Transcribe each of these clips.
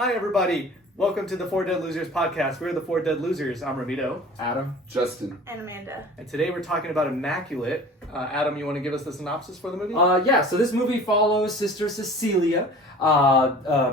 Hi, everybody. Welcome to the Four Dead Losers podcast. We're the Four Dead Losers. I'm Ramito. Adam. Justin. And Amanda. And today we're talking about Immaculate. Adam, you want to give us the synopsis for the movie? So this movie follows Sister Cecilia,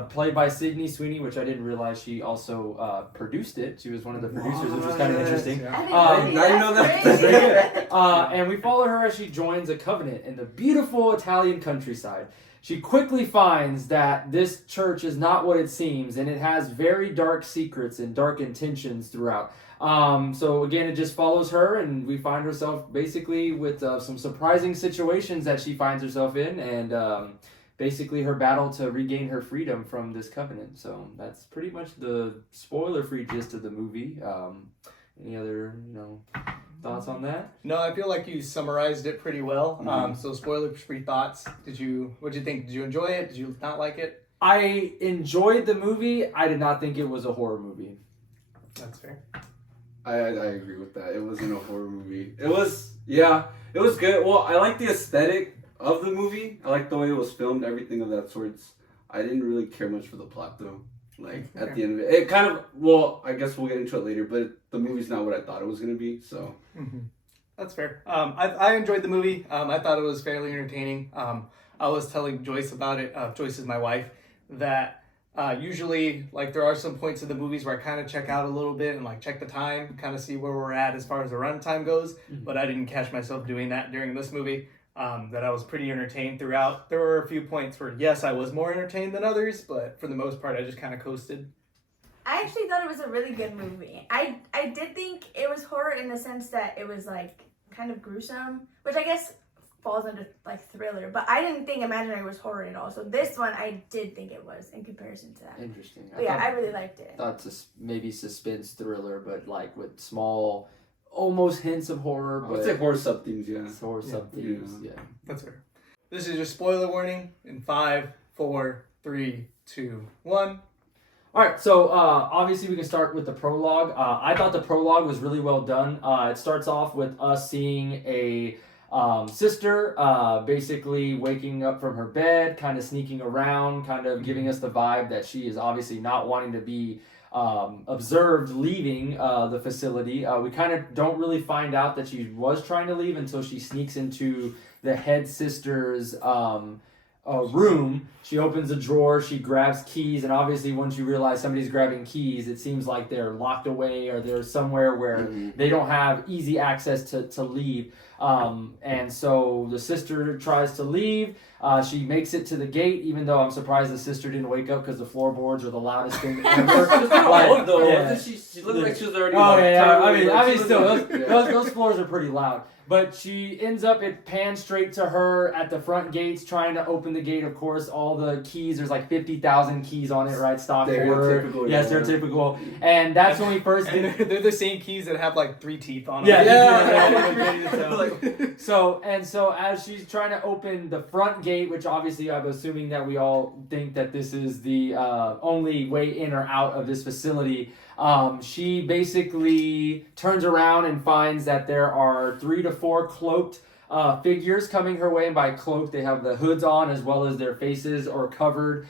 played by Sydney Sweeney, which I didn't realize she also produced it. She was one of the producers, which was kind of interesting. Now you know that. And we follow her as she joins a covenant in the beautiful Italian countryside. She quickly finds that this church is not what it seems, and it has very dark secrets and dark intentions throughout. So again, it just follows her, and we find herself basically with some surprising situations that she finds herself in, and basically her battle to regain her freedom from this covenant. So that's pretty much the spoiler-free gist of the movie. Any other, thoughts on that? No, I feel like you summarized it pretty well. So spoiler-free thoughts. What'd you think? Did you enjoy it? Did you not like it? I enjoyed the movie. I did not think it was a horror movie. That's fair. I agree with that. It wasn't a horror movie. It was good. Well, I like the aesthetic of the movie. I like the way it was filmed, everything of that sorts. I didn't really care much for the plot though. At the end of it kind of, I guess we'll get into it later, but the movie's not what I thought it was going to be, so. Mm-hmm. That's fair. I enjoyed the movie. I thought it was fairly entertaining. I was telling Joyce about it. Joyce is my wife. That usually, there are some points in the movies where I kind of check out a little bit and check the time, kind of see where we're at as far as the runtime goes. Mm-hmm. But I didn't catch myself doing that during this movie. That I was pretty entertained throughout. There were a few points where, yes, I was more entertained than others, but for the most part, I just kind of coasted. I actually thought it was a really good movie. I did think it was horror in the sense that it was kind of gruesome, which I guess falls under thriller, but I didn't think Imaginary was horror at all. So this one I did think it was in comparison to that. Interesting. I really liked it. Thought maybe suspense thriller, but with small almost hints of horror. I would say horror sub-themes, yeah. Horror sub-themes, yeah. That's fair. This is your spoiler warning in 5, 4, 3, 2, 1. All right, so obviously we can start with the prologue. I thought the prologue was really well done. It starts off with us seeing a sister basically waking up from her bed, kind of sneaking around, kind of giving us the vibe that she is obviously not wanting to be observed leaving the facility. We kind of don't really find out that she was trying to leave until she sneaks into the head sister's room. She opens a drawer, she grabs keys, and obviously once you realize somebody's grabbing keys, it seems like they're locked away or they're somewhere where they don't have easy access to leave. And so the sister tries to leave. She makes it to the gate, even though I'm surprised the sister didn't wake up because the floorboards are the loudest thing ever. She looked like she was already. I mean, still, those floors are pretty loud. But she ends up, it pans straight to her at the front gates, trying to open the gate. Of course, all the keys, there's 50,000 keys on it, right? Stock for her. Yes, they're typical. And that's when we first get... They're the same keys that have 3 teeth on them. Yeah. So as she's trying to open the front gate, which obviously I'm assuming that we all think that this is the only way in or out of this facility, she basically turns around and finds that there are 3 to 4 cloaked figures coming her way, and by cloaked they have the hoods on as well as their faces are covered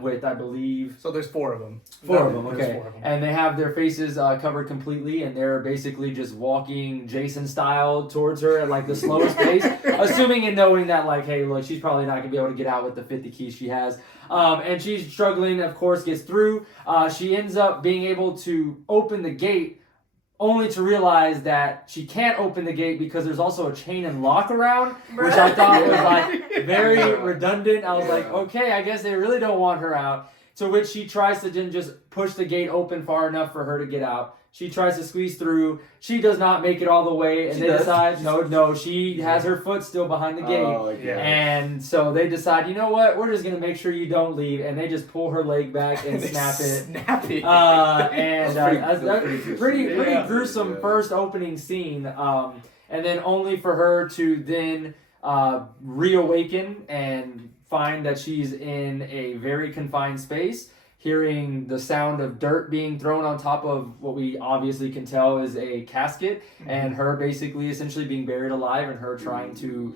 with, I believe... So there's 4 of them. 4 of them, okay. 4 of them. And they have their faces covered completely, and they're basically just walking Jason style towards her at the slowest pace, assuming and knowing that hey, look, she's probably not going to be able to get out with the 50 keys she has. And she's struggling, of course, gets through. She ends up being able to open the gate, only to realize that she can't open the gate because there's also a chain and lock around, which I thought was very redundant. I was okay, I guess they really don't want her out. To which she tries to then just push the gate open far enough for her to get out. She tries to squeeze through. She does not make it all the way, and decide, no, she has her foot still behind the gate. Oh, yeah. And so they decide, you know what, we're just going to make sure you don't leave, and they just pull her leg back and snap it. Pretty gruesome first opening scene. And then only for her to then reawaken and find that she's in a very confined space, hearing the sound of dirt being thrown on top of what we obviously can tell is a casket, and her basically essentially being buried alive, and her trying to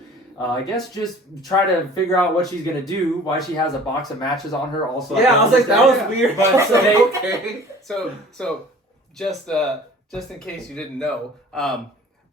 I guess just try to figure out what she's gonna do. Why she has a box of matches on her. Also, Yeah, I was like, that was Yeah. weird. But so they- okay. So just in case you didn't know,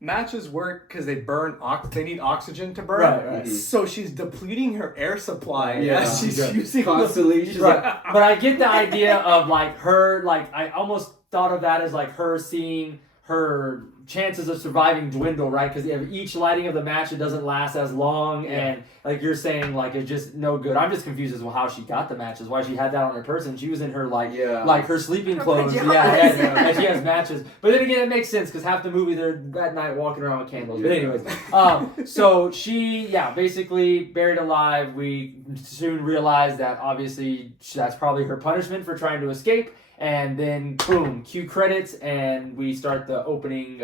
matches work because they burn they need oxygen to burn. Right. So she's depleting her air supply Yeah. as she's Yeah. using Constantly, she's Right. like, But I get the idea of like her, like I almost thought of that as like her seeing her chances of surviving dwindle, right? Because each lighting of the match, it doesn't last as long, and like you're saying, like it's just no good. I'm just confused as to how she got the matches, why she had that on her person. She was in her like her sleeping Her clothes, pajamas. and she has matches. But then again, it makes sense because half the movie they're at night walking around with candles. But anyways, so she basically buried alive. We soon realized that obviously that's probably her punishment for trying to escape. And then, boom, cue credits, and we start the opening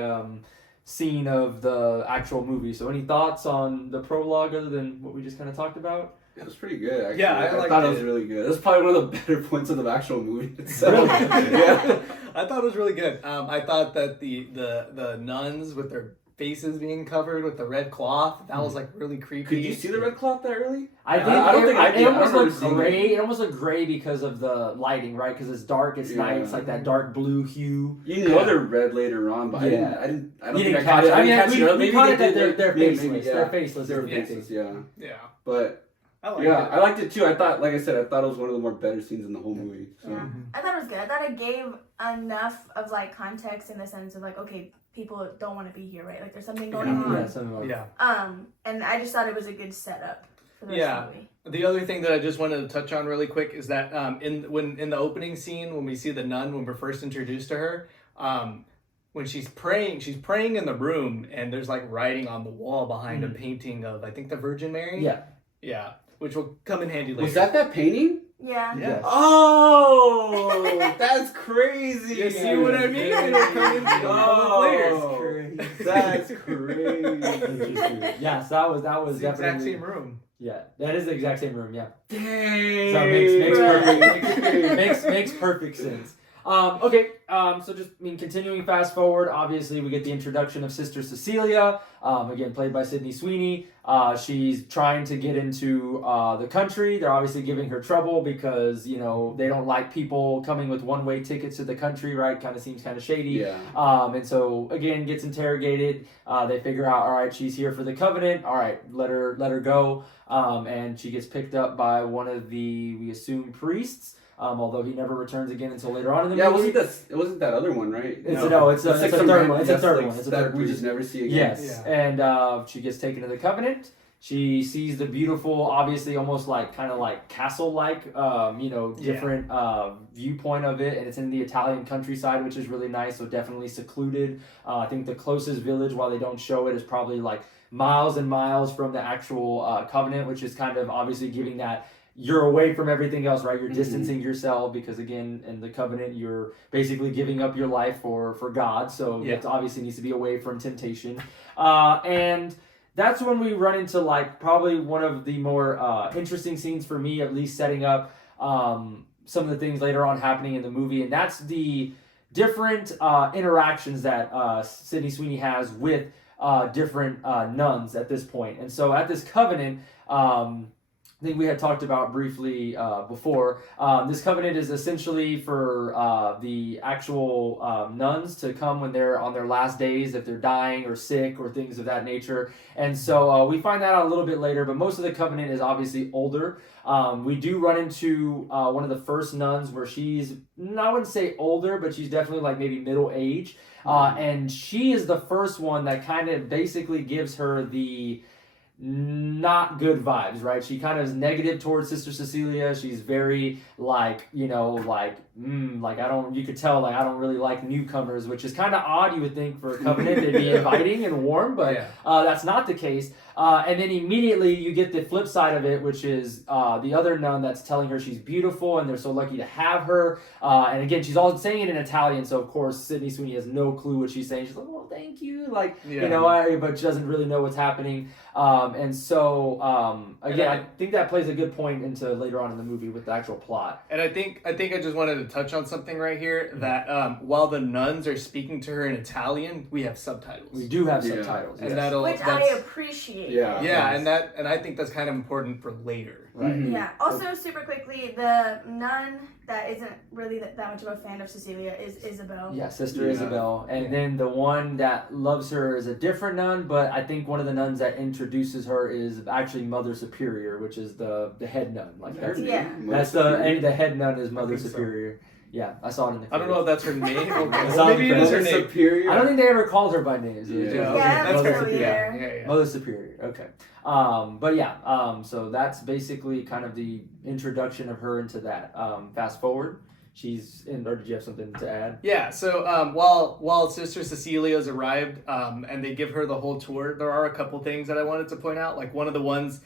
scene of the actual movie. So any thoughts on the prologue other than what we just kind of talked about? it was pretty good, actually. Yeah, I I liked thought it it. was really good. It was probably one of the better points of the actual movie itself. Really? Yeah. I thought it was really good. I thought that the nuns with their faces being covered with the red cloth, that was like really creepy. Could you see the red cloth that early? I think I don't think I did. it I almost don't looked remember gray. seeing It almost looked gray because of the lighting, right? Because it's dark, it's night, it's like that dark blue hue. You know they're red later on, but I don't You think didn't I catch caught it. I mean, catch it early. we Maybe caught they it that did. they're Maybe, faceless. yeah. They're faceless. They're is the faceless, thing. yeah. Yeah. But I liked yeah, it. I liked it too. I thought, like I said, I thought it was one of the more better scenes in the whole movie. So. Yeah. I thought it was good. I thought it gave enough of like context in the sense of like, okay, people don't want to be here, right? Like there's something going on. Yeah, something like Yeah. And I just thought it was a good setup for the Yeah. movie. The other thing that I just wanted to touch on really quick is that in the opening scene when we see the nun when we're first introduced to her, when she's praying in the room and there's like writing on the wall behind a painting of I think the Virgin Mary. Yeah. Yeah, which will come in handy later. Was that painting? Yeah. Yes. Oh, that's crazy. You see what I mean? It'll come in later. That's crazy. Interesting. Yes, that was It's the exact definitely same room. Yeah, that is the exact same room. Yeah. Dang. So it Right. makes perfect sense. Okay, so just continuing fast forward, obviously we get the introduction of Sister Cecilia, again played by Sydney Sweeney. She's trying to get into the country. They're obviously giving her trouble because they don't like people coming with one-way tickets to the country, right? Kind of seems kind of shady. Yeah. And so again gets interrogated. They figure out, all right, she's here for the covenant. All right, let her go. And she gets picked up by one of the, we assume, priests. Although he never returns again until later on in the movie. It wasn't that other one, right? It's a third one. It's a third one. It's a that third we priest. just never see again. Yes, and she gets taken to the covenant. She sees the beautiful, obviously almost like kind of like castle-like, different viewpoint of it, and it's in the Italian countryside, which is really nice. So definitely secluded. I think the closest village, while they don't show it, is probably like miles and miles from the actual covenant, which is kind of obviously giving that. You're away from everything else, right? You're distancing yourself because, again, in the covenant, you're basically giving up your life for God. So it obviously needs to be away from temptation. And that's when we run into, like, probably one of the more interesting scenes for me, at least setting up some of the things later on happening in the movie. And that's the different interactions that Sydney Sweeney has with different nuns at this point. And so at this covenant... I think we had talked about briefly before. This covenant is essentially for the actual nuns to come when they're on their last days, if they're dying or sick or things of that nature. And so we find that out a little bit later, but most of the covenant is obviously older. We do run into one of the first nuns where she's, I wouldn't say older, but she's definitely like maybe middle age. And she is the first one that kind of basically gives her the not good vibes, right? She kind of is negative towards Sister Cecilia. She's very like, you could tell like I don't really like newcomers, which is kind of odd. You would think for a covenant to be inviting and warm, but that's not the case. And then immediately you get the flip side of it, which is the other nun that's telling her she's beautiful and they're so lucky to have her. And again, she's all saying it in Italian, so of course Sydney Sweeney has no clue what she's saying. She's like, "Well, thank you," but she doesn't really know what's happening. And so again, I think that plays a good point into later on in the movie with the actual plot. And I think I just wanted to touch on something right here that while the nuns are speaking to her in Italian, we have subtitles. We do have subtitles, and which I appreciate. Yeah, and I think that's kind of important for later. Right. Mm-hmm. Yeah. Also, super quickly, the nun that isn't really that much of a fan of Cecilia is Isabel. Yeah, Sister Isabel. And then the one that loves her is a different nun, but I think one of the nuns that introduces her is actually Mother Superior, which is the head nun. Like that's the head nun is Mother Superior. So. Yeah, I saw it in the. I don't know if that's her name. Well, maybe it is her name. Superior. I don't think they ever called her by names. That's Mother Superior. Yeah. Mother Superior. Okay. But yeah. So that's basically kind of the introduction of her into that. Fast forward. She's in. Or did you have something to add? Yeah. So while Sister Cecilia's arrived, and they give her the whole tour, there are a couple things that I wanted to point out. Like one of the ones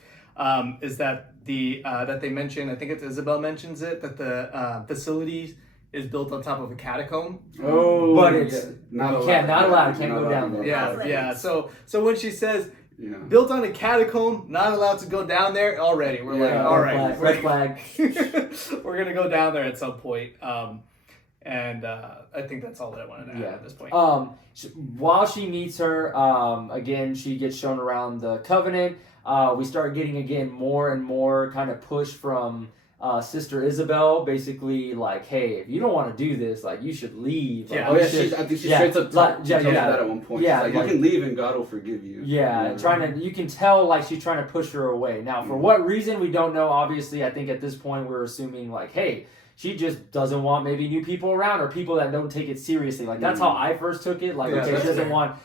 is that that they mention. I think it's Isabel mentions it that the facilities is built on top of a catacomb. Oh, but it's not allowed. Can't go down there. Yeah. So when she says built on a catacomb, not allowed to go down there, already we're like, all right, red flag. We're gonna go down there at some point. And I think that's all that I wanted to add at this point. While she meets her, again, she gets shown around the Covenant. We start getting again more and more kind of push from Sister Isabel, basically like, hey, if you don't want to do this, like you should leave. I think she straight up tells that at one point. Yeah, she's like, you can leave and God will forgive you. Yeah, you can tell like she's trying to push her away. Now, for what reason we don't know. Obviously, I think at this point we're assuming like, hey, she just doesn't want maybe new people around or people that don't take it seriously. Like that's how I first took it. Like, okay, she doesn't want.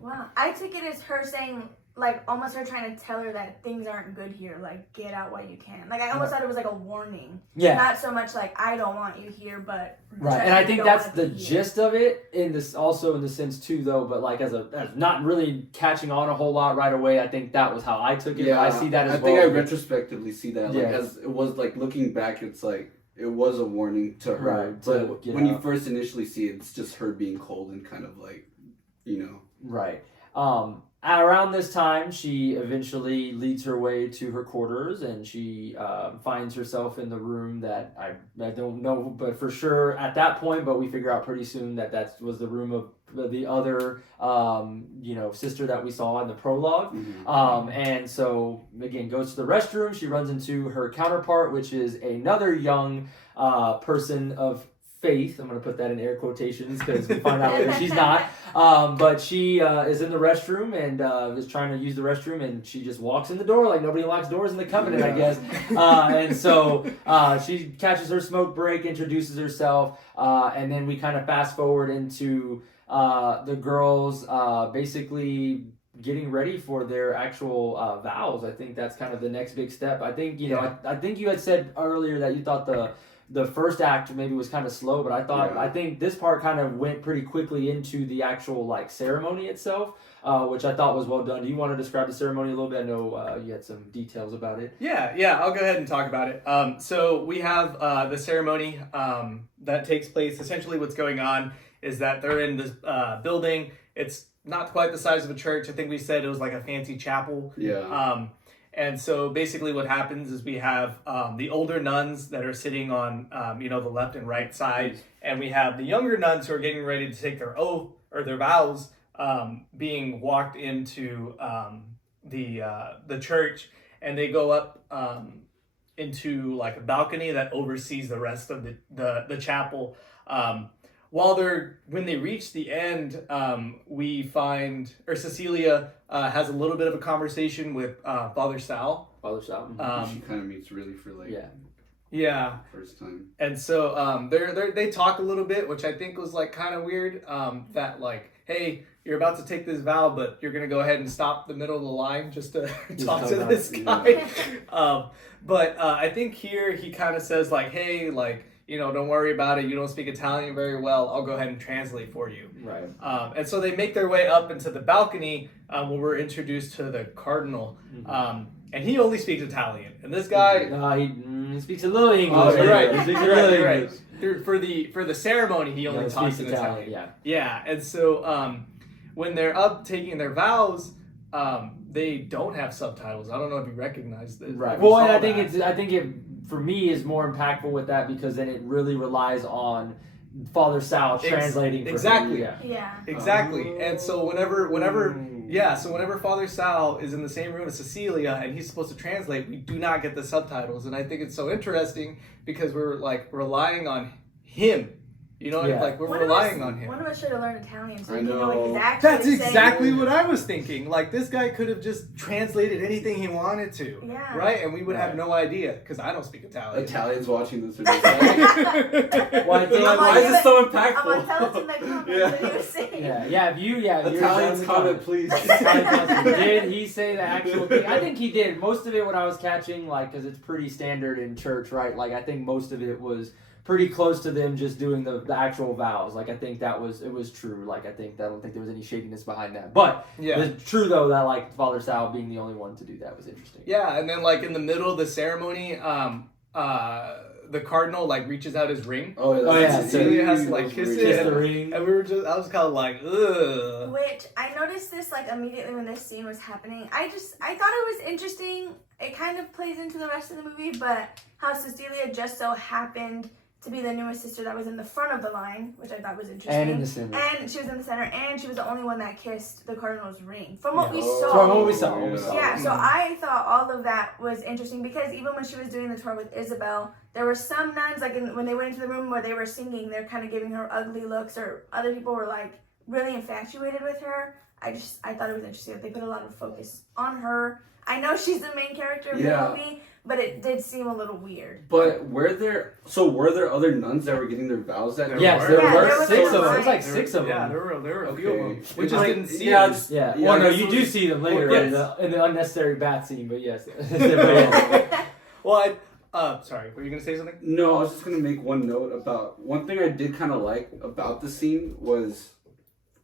Wow, I took it as her saying. Like, almost her trying to tell her that things aren't good here. Like, get out while you can. Like, I almost thought it was like a warning. Yeah. Not so much like, I don't want you here, but... Right, and I think that's the gist of it, in this also in the sense, too, though, but, like, as not really catching on a whole lot right away, I think that was how I took it. Yeah, I see that as well. I think I retrospectively see that. Like, as it was, like, looking back, it's like, it was a warning to her. Right, but when you first initially see it, it's just her being cold and kind of, like, you know. Right. Around this time, she eventually leads her way to her quarters, and she finds herself in the room that I don't know, but for sure at that point, but we figure out pretty soon that was the room of the other, sister that we saw in the prologue. Mm-hmm. And so, again, goes to the restroom. She runs into her counterpart, which is another young person of faith. I'm going to put that in air quotations because we find out later she's not. But she is in the restroom and is trying to use the restroom, and she just walks in the door like nobody locks doors in the Covenant, I guess. And so she catches her smoke break, introduces herself, and then we kind of fast forward into the girls basically getting ready for their actual vows. I think that's kind of the next big step. I think, I think you had said earlier that you thought the first act maybe was kind of slow, but I think this part kind of went pretty quickly into the actual like ceremony itself, which I thought was well done. Do you want to describe the ceremony a little bit? I know you had some details about it. Yeah, I'll go ahead and talk about it. So we have the ceremony that takes place. Essentially what's going on is that they're in this building. It's not quite the size of a church. I think we said it was like a fancy chapel. Yeah. And so basically what happens is we have the older nuns that are sitting on, the left and right side. And we have the younger nuns who are getting ready to take their oath or their vows being walked into the church. And they go up into like a balcony that oversees the rest of the chapel. When they reach the end, we find, or Cecilia has a little bit of a conversation with Father Sal. She kind of meets really for like first time. And so they talk a little bit, which I think was like kind of weird. That like, hey, you're about to take this vow, but you're gonna go ahead and stop the middle of the line just to talk to this guy. But I think here he kind of says like, hey, like, don't worry about it. You don't speak Italian very well. I'll go ahead and translate for you. Right. And so they make their way up into the balcony where we're introduced to the cardinal. And he only speaks Italian. And this guy... he speaks a little English. Oh, you're right. He speaks a little English. Right. For the ceremony, he only talks in Italian. Yeah. Yeah. And so when they're up taking their vows, they don't have subtitles. I don't know if you recognize this. Right. We Well, saw and that. I think it for me is more impactful with that because then it really relies on Father Sal translating for exactly. him. Yeah. Exactly. And so whenever Father Sal is in the same room as Cecilia and he's supposed to translate, we do not get the subtitles. And I think it's so interesting because we're like relying on him. You know, Yeah. like we're One relying of us, on him. One of us should have learned Italian so I we can know what he's know. actually That's saying. exactly what I was thinking. Like this guy could have just translated anything he wanted to, Yeah. right? And we would have Right. no idea because I don't speak Italian. Italians watching this are just like, Well, I think I'm why like, is it so I'm impactful? like, tell us in the comments what he was saying. if you Italians comment, please. Did he say the actual thing? I think he did. Most of it, what I was catching, like, because it's pretty standard in church, right? Like, I think most of it was pretty close to them just doing the actual vows. Like, I think it was true. Like, I don't think there was any shadiness behind that. But Yeah. it's true though that like Father Sal being the only one to do that was interesting. Yeah, and then like in the middle of the ceremony, the cardinal like reaches out his ring. Oh yeah, Cecilia has to like kiss Kiss it. the ring. And I was kind of like, ugh. Which I noticed this like immediately when this scene was happening. I thought it was interesting. It kind of plays into the rest of the movie, but how Cecilia just so happened to be the newest sister that was in the front of the line, which I thought was interesting. And in the center. And she was in the center, and she was the only one that kissed the cardinal's ring. From what we Oh, saw. From what we saw. Yeah, so I thought all of that was interesting because even when she was doing the tour with Isabel, there were some nuns, like when they went into the room where they were singing, they're kind of giving her ugly looks, or other people were like really infatuated with her. I thought it was interesting that they put a lot of focus on her. I know she's the main character of the movie, but it did seem a little weird. But were there other nuns that were getting their vows that night? Yes, were. there Yeah, were there was six a of them. line. It's like six of them. Yeah, there were a few of them. Okay. We just Like, didn't see yeah, them. just- Yeah. Yeah, Well, I no, guess you it do was- see them later yes. in the unnecessary bat scene, but yes. Well, sorry, were you gonna say something? No, I was just gonna make one note about one thing I did kind of like about the scene was,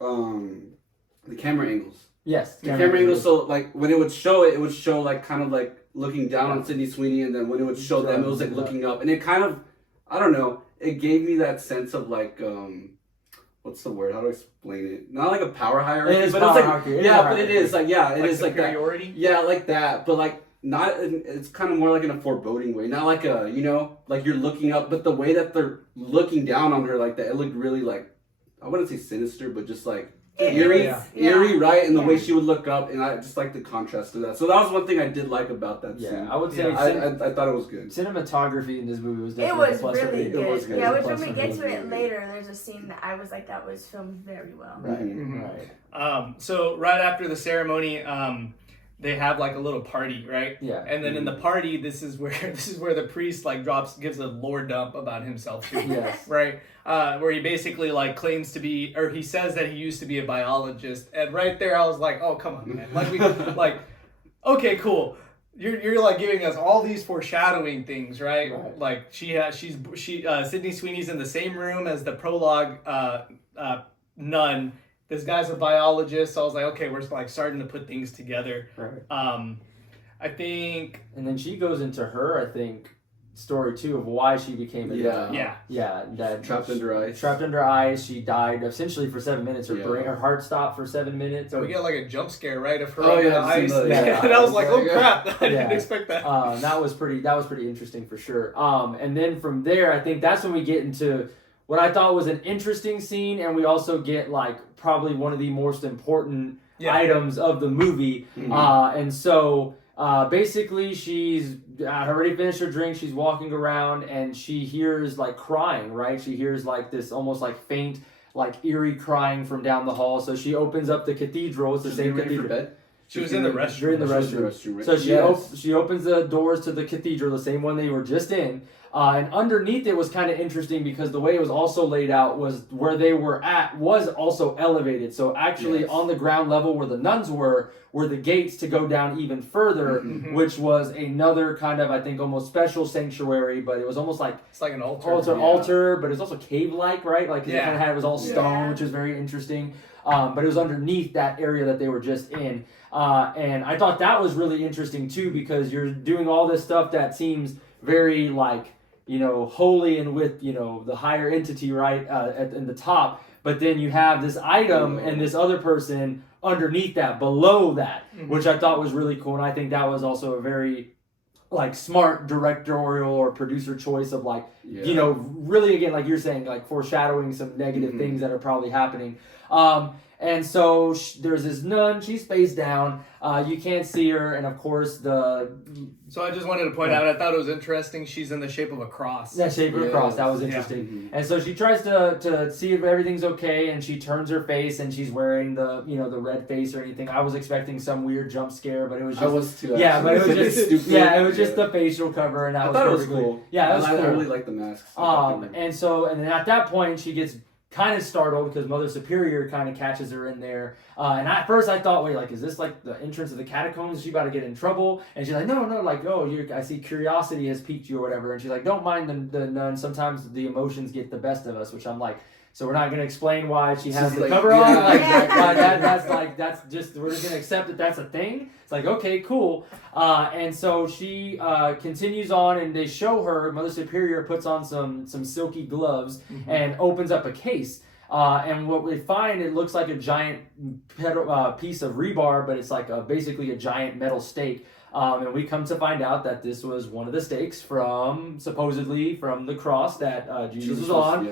the camera angles. Yes. The camera angles. So like when it would show like kind of like looking down on Sydney Sweeney, and then when it would show them, it was like looking up, and it kind of, I don't know, it gave me that sense of like what's the word? How do I explain it? Not like a power hierarchy, It is but power it's like hierarchy. It is yeah, a but it hierarchy. is like yeah, it is like that. superiority. Yeah, like that, but like not. It's kind of more like in a foreboding way, not like a like you're looking up, but the way that they're looking down on her like that, it looked really like, I wouldn't say sinister, but just like eerie, eerie, right? And the way she would look up, and I just like the contrast to that. So that was one thing I did like about that scene. Yeah, I would say I thought it was good. cinematography in this movie was It definitely was a plus for really me. good. It was good. Yeah, It which was a when we plus get for to me. it later, there's a scene that I was like, that was filmed very well. Right, Mhm. right. So right after the ceremony, they have like a little party, right? Yeah. And then in the party, this is where the priest like gives a lore dump about himself too. Yes. Right? Where he basically like claims to be, or he says that he used to be a biologist, and right there I was like, oh come on, man, like okay, cool. You're like giving us all these foreshadowing things, right? Right. Like Sydney Sweeney's in the same room as the prologue nun. This guy's a biologist, so I was like, okay, we're like starting to put things together. Right. I think And then she goes into her, I think, story too of why she became a nun. Yeah, that Trapped under ice. Trapped under ice. She died essentially for 7 minutes. Her Yeah. brain, her heart stopped for 7 minutes. we get like a jump scare, right, of her Oh, on yeah, the I've ice. seen that, yeah. And I was like, oh Yeah. crap, I didn't Yeah. expect that. That was pretty interesting for sure. And then from there, I think that's when we get into what I thought was an interesting scene, and we also get like probably one of the most important items of the movie. Mhm. And so basically, she's already finished her drink. She's walking around, and she hears like crying. Right? She hears like this almost like faint, like eerie crying from down the hall. So she opens up the cathedral. It's the She's same getting ready for cathedral. bed. She was in the restroom. During the She was in restroom. right? So she Yes. she opens the doors to the cathedral, the same one they were just in. And underneath it was kind of interesting because the way it was also laid out was where they were at was also elevated. So actually Yes. on the ground level where the nuns were the gates to go down even further, Mhm. which was another kind of, I think, almost special sanctuary, but it was almost like It's like an altar. altar, but it was also cave-like, right? Like it Yeah. kind of had, it was all stone, Yeah. which was very interesting. But it was underneath that area that they were just in. And I thought that was really interesting too, because you're doing all this stuff that seems very like holy and with, the higher entity, right, in the top. But then you have this item and this other person underneath that, below that, which I thought was really cool. And I think that was also a very smart directorial or producer choice of really, again, like you're saying, like foreshadowing some negative things that are probably happening. And so there's this nun, she's face down, you can't see her, and of course So I just wanted to point out, I thought it was interesting, she's in the shape of a cross. That shape of a cross, that was interesting. And so she tries to see if everything's okay, and she turns her face, and she's wearing the red face or anything. I was expecting some weird jump scare, but it was just... I was too, yeah, but it was just... stupid. Yeah, it was just the facial cover, and that was perfectly... cool. Yeah, it was cool. I really like the masks. And then at that point, she gets kind of startled because Mother Superior kind of catches her in there. And at first I thought, wait, is this like the entrance of the catacombs? Is she about to get in trouble? And she's like, no, I see curiosity has piqued you or whatever. And she's like, don't mind the nun. Sometimes the emotions get the best of us, which I'm like, so we're not going to explain why she has the cover on? That's just, we're just going to accept that that's a thing? It's like, okay, cool. And so she continues on, and they show her, Mother Superior puts on some silky gloves and opens up a case. And what we find, it looks like a giant piece of rebar, but it's like basically a giant metal stake. And we come to find out that this was one of the stakes supposedly from the cross that Jesus was on.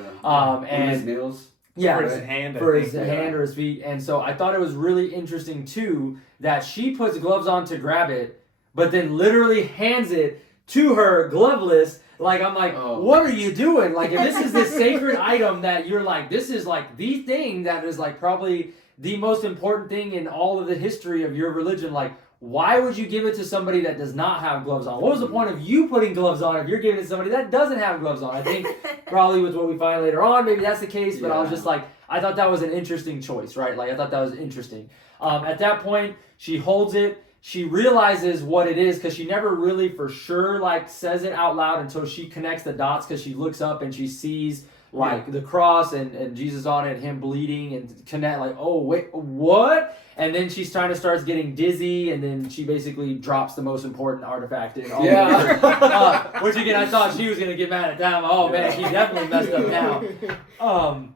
And his nails. Yeah, for his hand, hand or his feet. And so I thought it was really interesting too that she puts gloves on to grab it, but then literally hands it to her gloveless. Like, I'm like, what are you doing? Like, if this is this sacred item that you're like, this is like the thing that is like probably the most important thing in all of the history of your religion, like, why would you give it to somebody that does not have gloves on? What was the point of you putting gloves on if you're giving it to somebody that doesn't have gloves on? I think probably with what we find later on, maybe that's the case, but I was just like, I thought that was an interesting choice, right? Like, I thought that was interesting. At that point, she holds it. She realizes what it is because she never really for sure says it out loud until she connects the dots because she looks up and she sees the cross and Jesus on it and him bleeding and connect oh wait, what? And then she starts getting dizzy, and then she basically drops the most important artifact in all which again I thought she was gonna get mad at that. Oh man, she definitely messed up now.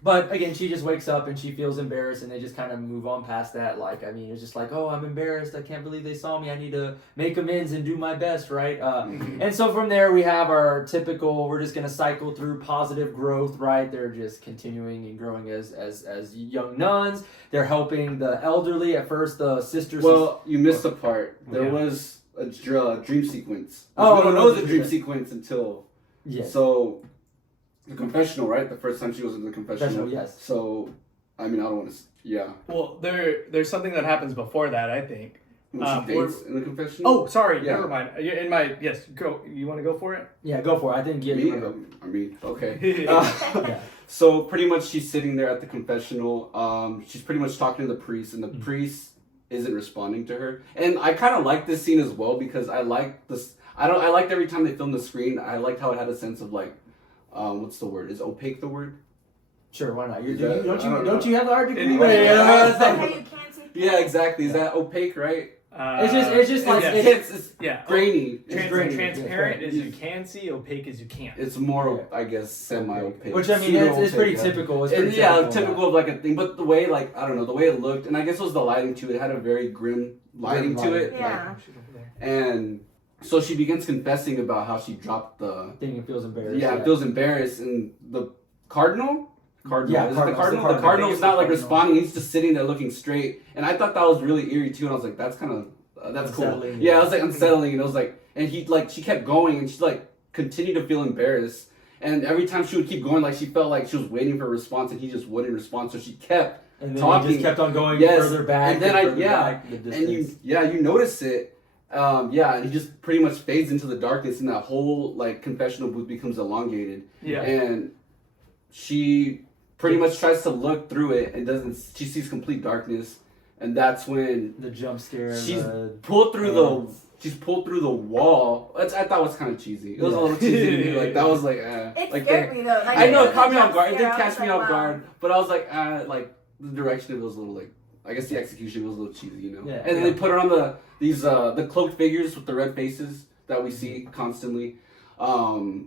But again, she just wakes up and she feels embarrassed, and they just kind of move on past that. It's just oh, I'm embarrassed. I can't believe they saw me. I need to make amends and do my best, right? And so from there, we have our typical, we're just going to cycle through positive growth, right? They're just continuing and growing as young nuns. They're helping the elderly. At first, the sisters... Well, you missed a part. There was a dream sequence. Oh, we don't know the dream sequence until... Yes. So... The confessional, right? The first time she goes into the confessional. Yes. So, I don't want to... Yeah. Well, there's something that happens before that, I think. When she dates in the confessional? Oh, sorry. Yeah. Never mind. Yes, go. You want to go for it? Yeah, go for it. I think... Okay. So, pretty much she's sitting there at the confessional. She's pretty much talking to the priest, and the priest isn't responding to her. And I kind of like this scene as well because I like this... I liked every time they filmed the screen. I liked how it had a sense of what's the word? Is opaque the word? Sure, why not? Don't you have the art degree? Yeah, exactly. Is that opaque, right? It's just it's grainy. Transparent as you can see, opaque as you can't. It's more, I guess, semi-opaque. Which it's pretty typical. It's pretty typical of a thing. But the way, the way it looked, and I guess it was the lighting too. It had a very grim lighting to it. Yeah. And so she begins confessing about how she dropped the thing and feels embarrassed. Yeah, feels embarrassed, and the cardinal. Yeah, is it the cardinal? The cardinal's not responding. He's just sitting there looking straight, and I thought that was really eerie too. And I was like, that's kind of that's cool. Yeah, I was unsettling, and I was and he she kept going, and she continued to feel embarrassed, and every time she would keep going, she felt like she was waiting for a response, and he just wouldn't respond, so she kept talking. He just kept on going further back. And then you notice it. And he just pretty much fades into the darkness, and that whole confessional booth becomes elongated. Yeah. And she pretty much tries to look through it and she sees complete darkness, and that's when the jump scare. She's pulled through the wall. I thought was kind of cheesy. It was a little cheesy to me. That was It scared me though. I know it caught me off guard. It did catch me off guard, but I was the direction of it was a little I guess the execution was a little cheesy, Yeah. And then they put her on the cloaked figures with the red faces that we see constantly.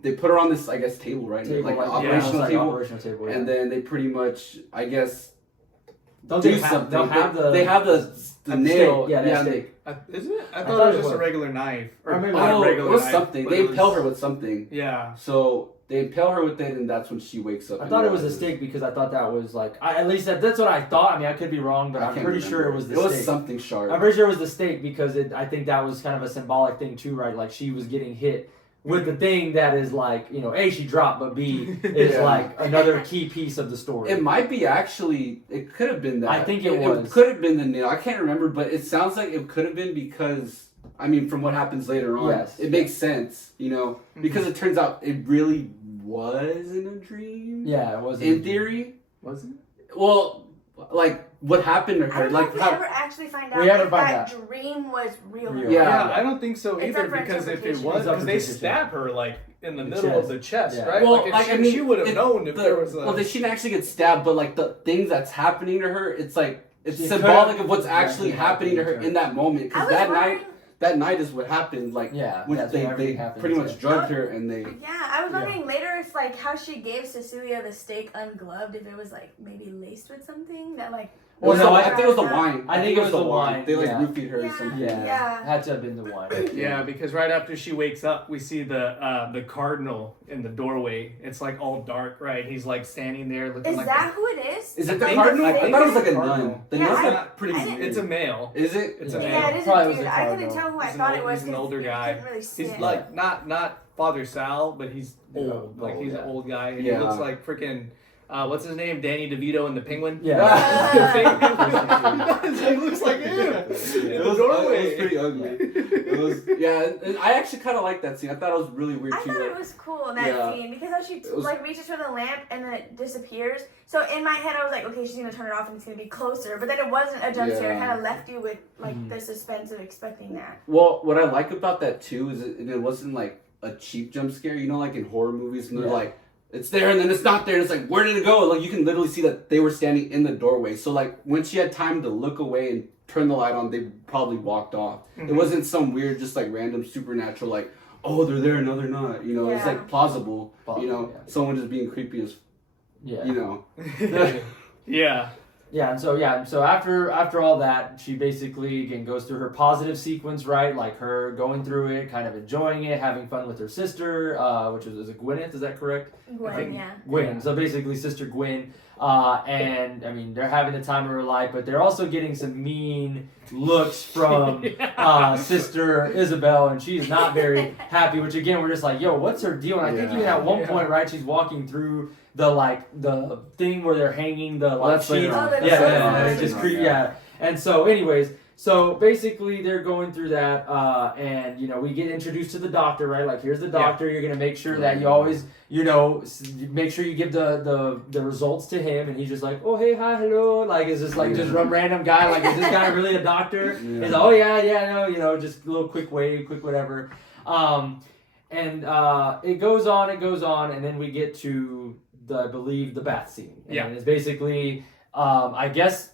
they put her on this, I guess, table, right? Like operational table. Yeah. And then they pretty much, I guess, Don't do they have, something. they'll have the They have the nail. Stick. Yeah, stick. Isn't it? I thought it was just a regular knife. Or maybe not a Oh, regular it was knife, something. but They it was- impaled her with something. Yeah. So they impale her with it, and that's when she wakes up. I and thought it was a realizes- steak because I thought that was like at least that's what I thought. I mean, I could be wrong, but I I'm can't pretty sure it remember. was the It steak. was something sharp. I'm pretty sure it was the steak because I think that was kind of a symbolic thing too, right? Like she was getting hit with the thing that is like, you know, A, she dropped, but B is Yeah. like another key piece of the story. It might be actually. It could have been that. I think it was. It could have been the nail. I can't remember, but it sounds like it could have been because. I mean, from what happens later on, Yes. it makes sense, you know, because it turns out it really wasn't a dream. Yeah, it was In theory, Was it? well, like what happened to I her, don't know like if we how. ever actually find out We haven't if find that dream was real. Real. Yeah. Yeah, I don't think so It's either up for because if it interpretation. was, It's up because for they interpretation. stab her like in the The middle chest. of the chest, Yeah. right? Well, like, like, she, I mean, she would have it- known if there was a. Well, she didn't actually get stabbed, but like the things that's happening to her, it's like it's She symbolic could've- of what's actually Yeah, happening to her yeah. in that moment. I Because was that wondering. night, that night is what happened. Like, Yeah, when that's they when everything happens, pretty much yeah. drugged her and they. Yeah, I was wondering later if like how she gave Cecilia the steak ungloved, if it was like maybe laced with something that like. Well, no, I think it was the wine. I think it was the wine, They like yeah. roofied her or Yeah. something. Yeah, Yeah. had to have been the wine. Yeah, because right after she wakes up, we see the cardinal in the doorway. It's like all dark, right? He's like standing there looking Is like. that who it is? Is I it the think- cardinal? I I think thought it was like a Cardinal. nun. The Yeah, nun's I- like pretty I didn't- weird. It's a male. Is it? It's a Yeah. male. Yeah, it is Probably a was dude. the I couldn't cardinal. tell who I He's an thought old- it was. he's an 'cause older you guy. couldn't really see He's it. like not Father Sal, but he's Yeah, old. Like old, he's yeah. an old guy, and Yeah. he looks like freaking. What's his name? Danny DeVito in The Penguin. Yeah. He looks like him. It In was, the doorway. it was pretty ugly. It was, yeah, and I actually kind of liked that scene. I thought it was really weird I too. thought like- it was cool in that Yeah. scene because how she It was- like reaches for the lamp and then it disappears. So in my head I was like, okay, she's gonna turn it off and it's gonna be closer. But then it wasn't a jump scare. It Yeah. kind of left you with like Mhm. the suspense of expecting that. Well, what I like about that too is it wasn't like a cheap jump scare. You know, like in horror movies, and they're Yeah. like, it's there and then it's not there. And it's like, where did it go? Like you can literally see that they were standing in the doorway. So like when she had time to look away and turn the light on, they probably walked off. It Mhm. wasn't some weird, just like random supernatural, like, oh, they're there, no, they're not. You know, it's Yeah. like plausible. You know, Yeah. someone just being creepy as, Yeah. you know. Yeah. Yeah, and so after all that, she basically again goes through her positive sequence, right? Like her going through it, kind of enjoying it, having fun with her sister, which is it Gwyneth? Is that correct? Gwen, think- yeah. Gwen. So basically, Sister Gwen, and I mean they're having the time of her life, but they're also getting some mean looks from Sister Isabel, and she's not very happy. Which again, we're just like, yo, what's her deal? And I think Yeah. even at one Yeah. point, right, she's walking through the thing where they're hanging the Well, that's later sheets. on. Oh, that's Yeah, later yeah, on. and it's just creepy. Yeah. And so, anyways, so basically they're going through that, and you know we get introduced to the doctor, right? Like here's the doctor. You're gonna make sure that you always, you know, make sure you give the results to him, and he's just like, oh hey, hi, hello, like is this like just some random guy? Like is this guy really a doctor? Yeah. He's like, oh yeah, no, you know, just a little quick wave, quick whatever. And it goes on, and then we get to I believe the bath scene. And Yeah. it's basically, I guess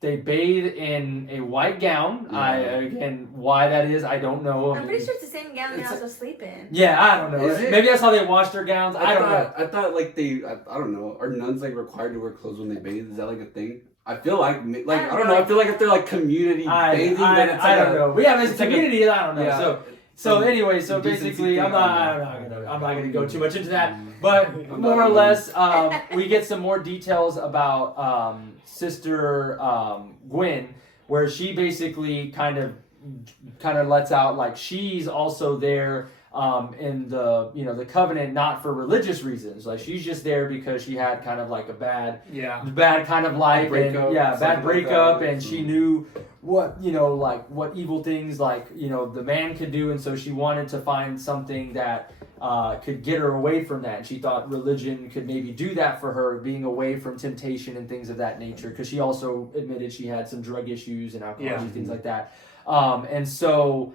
they bathe in a white gown. Yeah. Again, why that is, I don't know. I'm pretty sure it's the same gown they It's also sleep in. Yeah, I don't know. Is it? Maybe that's how they washed their gowns. I don't know. I thought like I don't know. Are nuns like required to wear clothes when they bathe? Is that like a thing? I feel like I don't know. I feel like if they're like community bathing, then it's I like don't know. We have this it's like a- community. I don't know. yeah. So anyway, so Decency basically, thing, I'm not gonna go too much into that. But I'm more or not- less, we get some more details about Sister Gwen, where she basically kind of lets out like she's also there in the covenant, not for religious reasons. Like she's just there because she had kind of like a bad kind of life, Breakup, and bad something like breakup, that. and she knew what what evil things the man could do, and so she wanted to find something that could get her away from that. And she thought religion could maybe do that for her, being away from temptation and things of that nature, because she also admitted she had some drug issues and alcohol issues, things like that. And so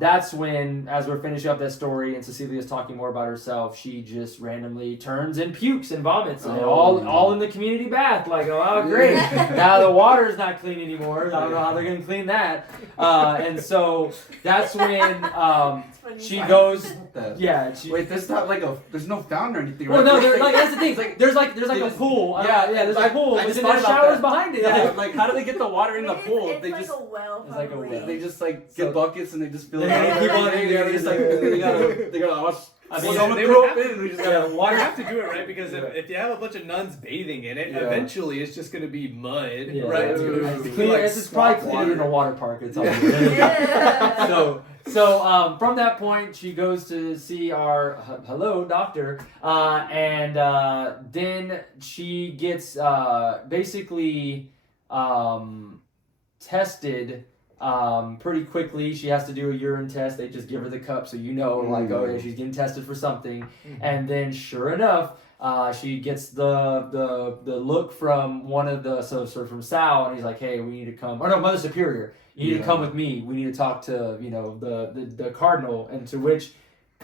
that's when, as we're finishing up that story and Cecilia's talking more about herself, she just randomly turns and pukes and vomits, and all in the community bath. Like, oh, great. Now the water's not clean anymore. I don't know how they're going to clean that. And so that's when she goes. that. Yeah. Wait, there's not like there's no fountain or anything. Well, right? no, There's like that's the thing. There's like a just- pool. yeah, There's a pool. I But just then thought there's about showers that. behind it. Yeah, like how do they get the water in the Maybe pool? It's They like just a well, It's like a probably. well. they just like get So- buckets and they just fill it Yeah, up. keep on They eating. just like they gotta wash. I mean, someone they throw would up have in and we just Yeah, gotta You water. have to do it right because if you have a bunch of nuns bathing in it, Yeah. eventually it's just gonna be mud, Yeah. right? It's Ooh. gonna It's be clean. like It's probably swamp cleaner than a water. water park. It's all Yeah. good. Yeah. So from that point, she goes to see our hello doctor, and then she gets basically tested pretty quickly. She has to do a urine test. They just give her the cup, so you know, like, oh yeah, she's getting tested for something. And then, sure enough, she gets the look from one of the from Sal, and he's like, hey, we need to come. Or no, Mother Superior. You need to come with me. We need to talk to, the cardinal. And to which,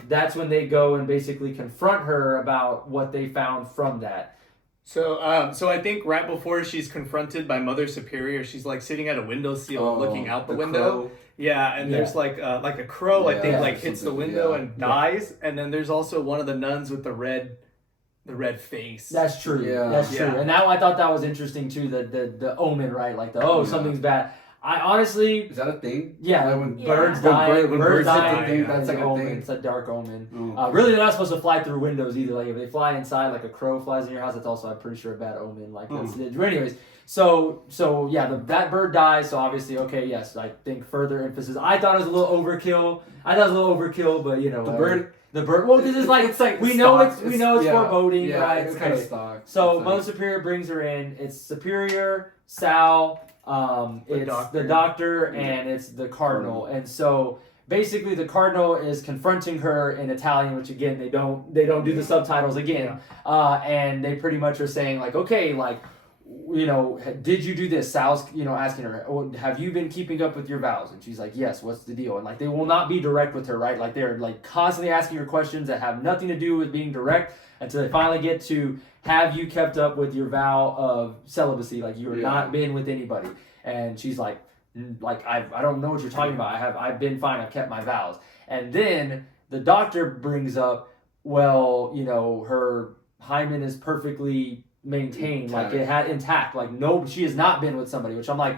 that's when they go and basically confront her about what they found from that. So I think right before she's confronted by Mother Superior, she's like sitting at a windowsill looking out the window. crow. Yeah, and Yeah. there's like a crow, I Yeah, think, yeah, like hits the something, window yeah. and dies. And then there's also one of the nuns with the red face. That's true. Yeah. That's true. Yeah. And now I thought that was interesting too. The omen, right? Like Yeah. something's bad. I honestly, Is that a thing? yeah, Like when Yeah. birds when die, bird- when birds hit the die, thing, it's that's an like a omen. thing. It's a dark omen. Oh. Really, they're not supposed to fly through windows either. Like if they fly inside, like a crow flies in your house, that's also, I'm pretty sure, a bad omen. Like that's anyways. So yeah, that bird dies. So obviously, okay, yes, I think further emphasis. I thought it was a little overkill. But the bird. Well, because it's like we know it's foreboding, yeah, right? It's Okay. kind of stock. So It's Mother like- Superior brings her in. It's Superior, Sal, it's doctor. the doctor, and it's the cardinal. And so basically, the cardinal is confronting her in Italian, which again they don't do the subtitles again. And they pretty much are saying like, okay, like, did you do this? Sal's asking her, oh, have you been keeping up with your vows? And she's like, yes. What's the deal? And like they will not be direct with her, right? Like they're like constantly asking her questions that have nothing to do with being direct until they finally get to, have you kept up with your vow of celibacy? Like you have not been with anybody. And she's like I don't know what you're talking about. I've been fine. I've kept my vows. And then the doctor brings up, well, her hymen is perfectly maintained, like it had intact. Like no, she has not been with somebody. Which I'm like,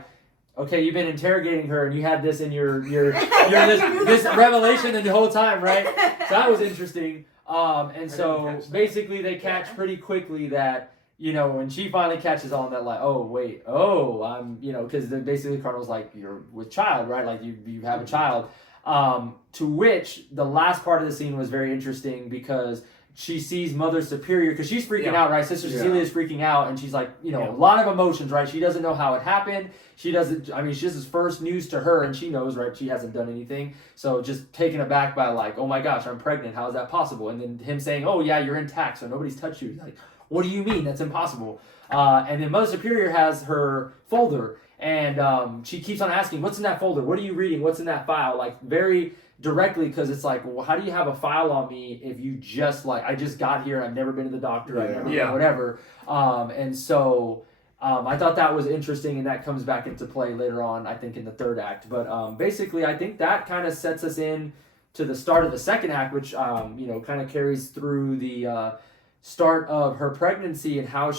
okay, you've been interrogating her and you had this in your this revelation the whole time, right? So that was interesting. And so basically they catch pretty quickly that, when she finally catches on that, like, oh, wait, I'm, because basically the cardinal's like, you're with child, right? Like you have a child. To which the last part of the scene was very interesting because she sees Mother Superior, because she's freaking out, right? Sister Cecilia is freaking out, and she's like, a lot of emotions, right? She doesn't know how it happened. This is first news to her, and she knows, right? She hasn't done anything. So just taken aback by like, oh my gosh, I'm pregnant. How is that possible? And then him saying, oh yeah, you're intact, so nobody's touched you. He's like, what do you mean? That's impossible. And then Mother Superior has her folder, and she keeps on asking, what's in that folder? What are you reading? What's in that file? Like very directly, because it's like, well, how do you have a file on me if you just I just got here, I've never been to the doctor, I've never been whatever. And so I thought that was interesting, and that comes back into play later on, I think, in the third act. But basically, I think that kind of sets us in to the start of the second act, which kind of carries through the start of her pregnancy and how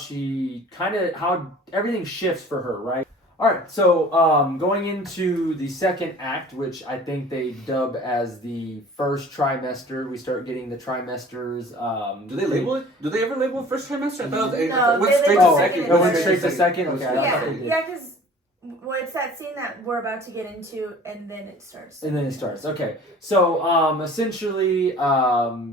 everything shifts for her, right? All right, so going into the second act, which I think they dub as the first trimester, we start getting the trimesters. Do they label it? Do they ever label first trimester? I thought it No, went they straight label to second. second. It went straight to second? Okay, I thought they did. Yeah, because it's that scene that we're about to get into, and then it starts. And then it starts. Okay, so essentially,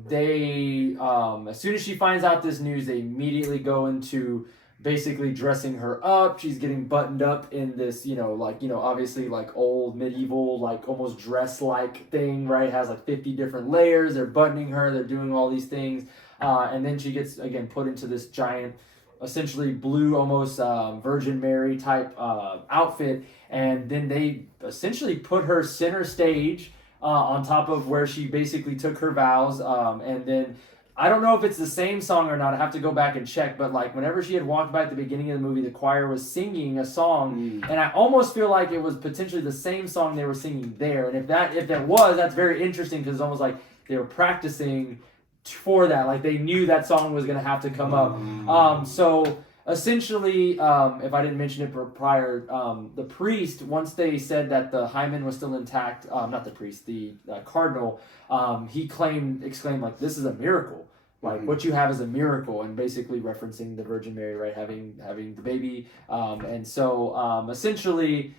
they as soon as she finds out this news, they immediately go into basically dressing her up. She's getting buttoned up in this, obviously like old medieval, like almost dress-like thing, right? It has like 50 different layers. They're buttoning her. They're doing all these things. And then she gets, again, put into this giant, essentially blue, almost Virgin Mary type outfit. And then they essentially put her center stage on top of where she basically took her vows. And then I don't know if it's the same song or not. I have to go back and check. But like whenever she had walked by at the beginning of the movie, the choir was singing a song, and I almost feel like it was potentially the same song they were singing there. And if that was, that's very interesting, because it's almost like they were practicing for that. Like they knew that song was gonna have to come up. So essentially, if I didn't mention it prior, the priest, once they said that the hymen was still intact, not the priest, the cardinal, he exclaimed like, "This is a miracle. Like what you have is a miracle," and basically referencing the Virgin Mary, right, having the baby. And so essentially,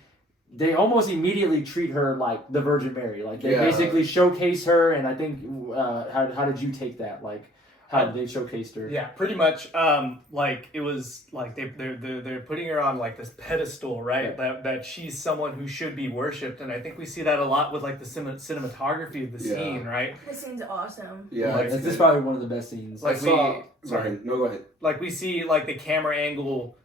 they almost immediately treat her like the Virgin Mary. Like they basically showcase her. And I think, how did you take that? Like, how did they showcase her? Yeah, pretty much. Like it was like they're putting her on like this pedestal, right? That she's someone who should be worshipped, and I think we see that a lot with like the cinematography of the scene, right? The scene's awesome. Yeah, Like, this is probably one of the best scenes. Like Sorry, no, go ahead. Like we see like the camera angle,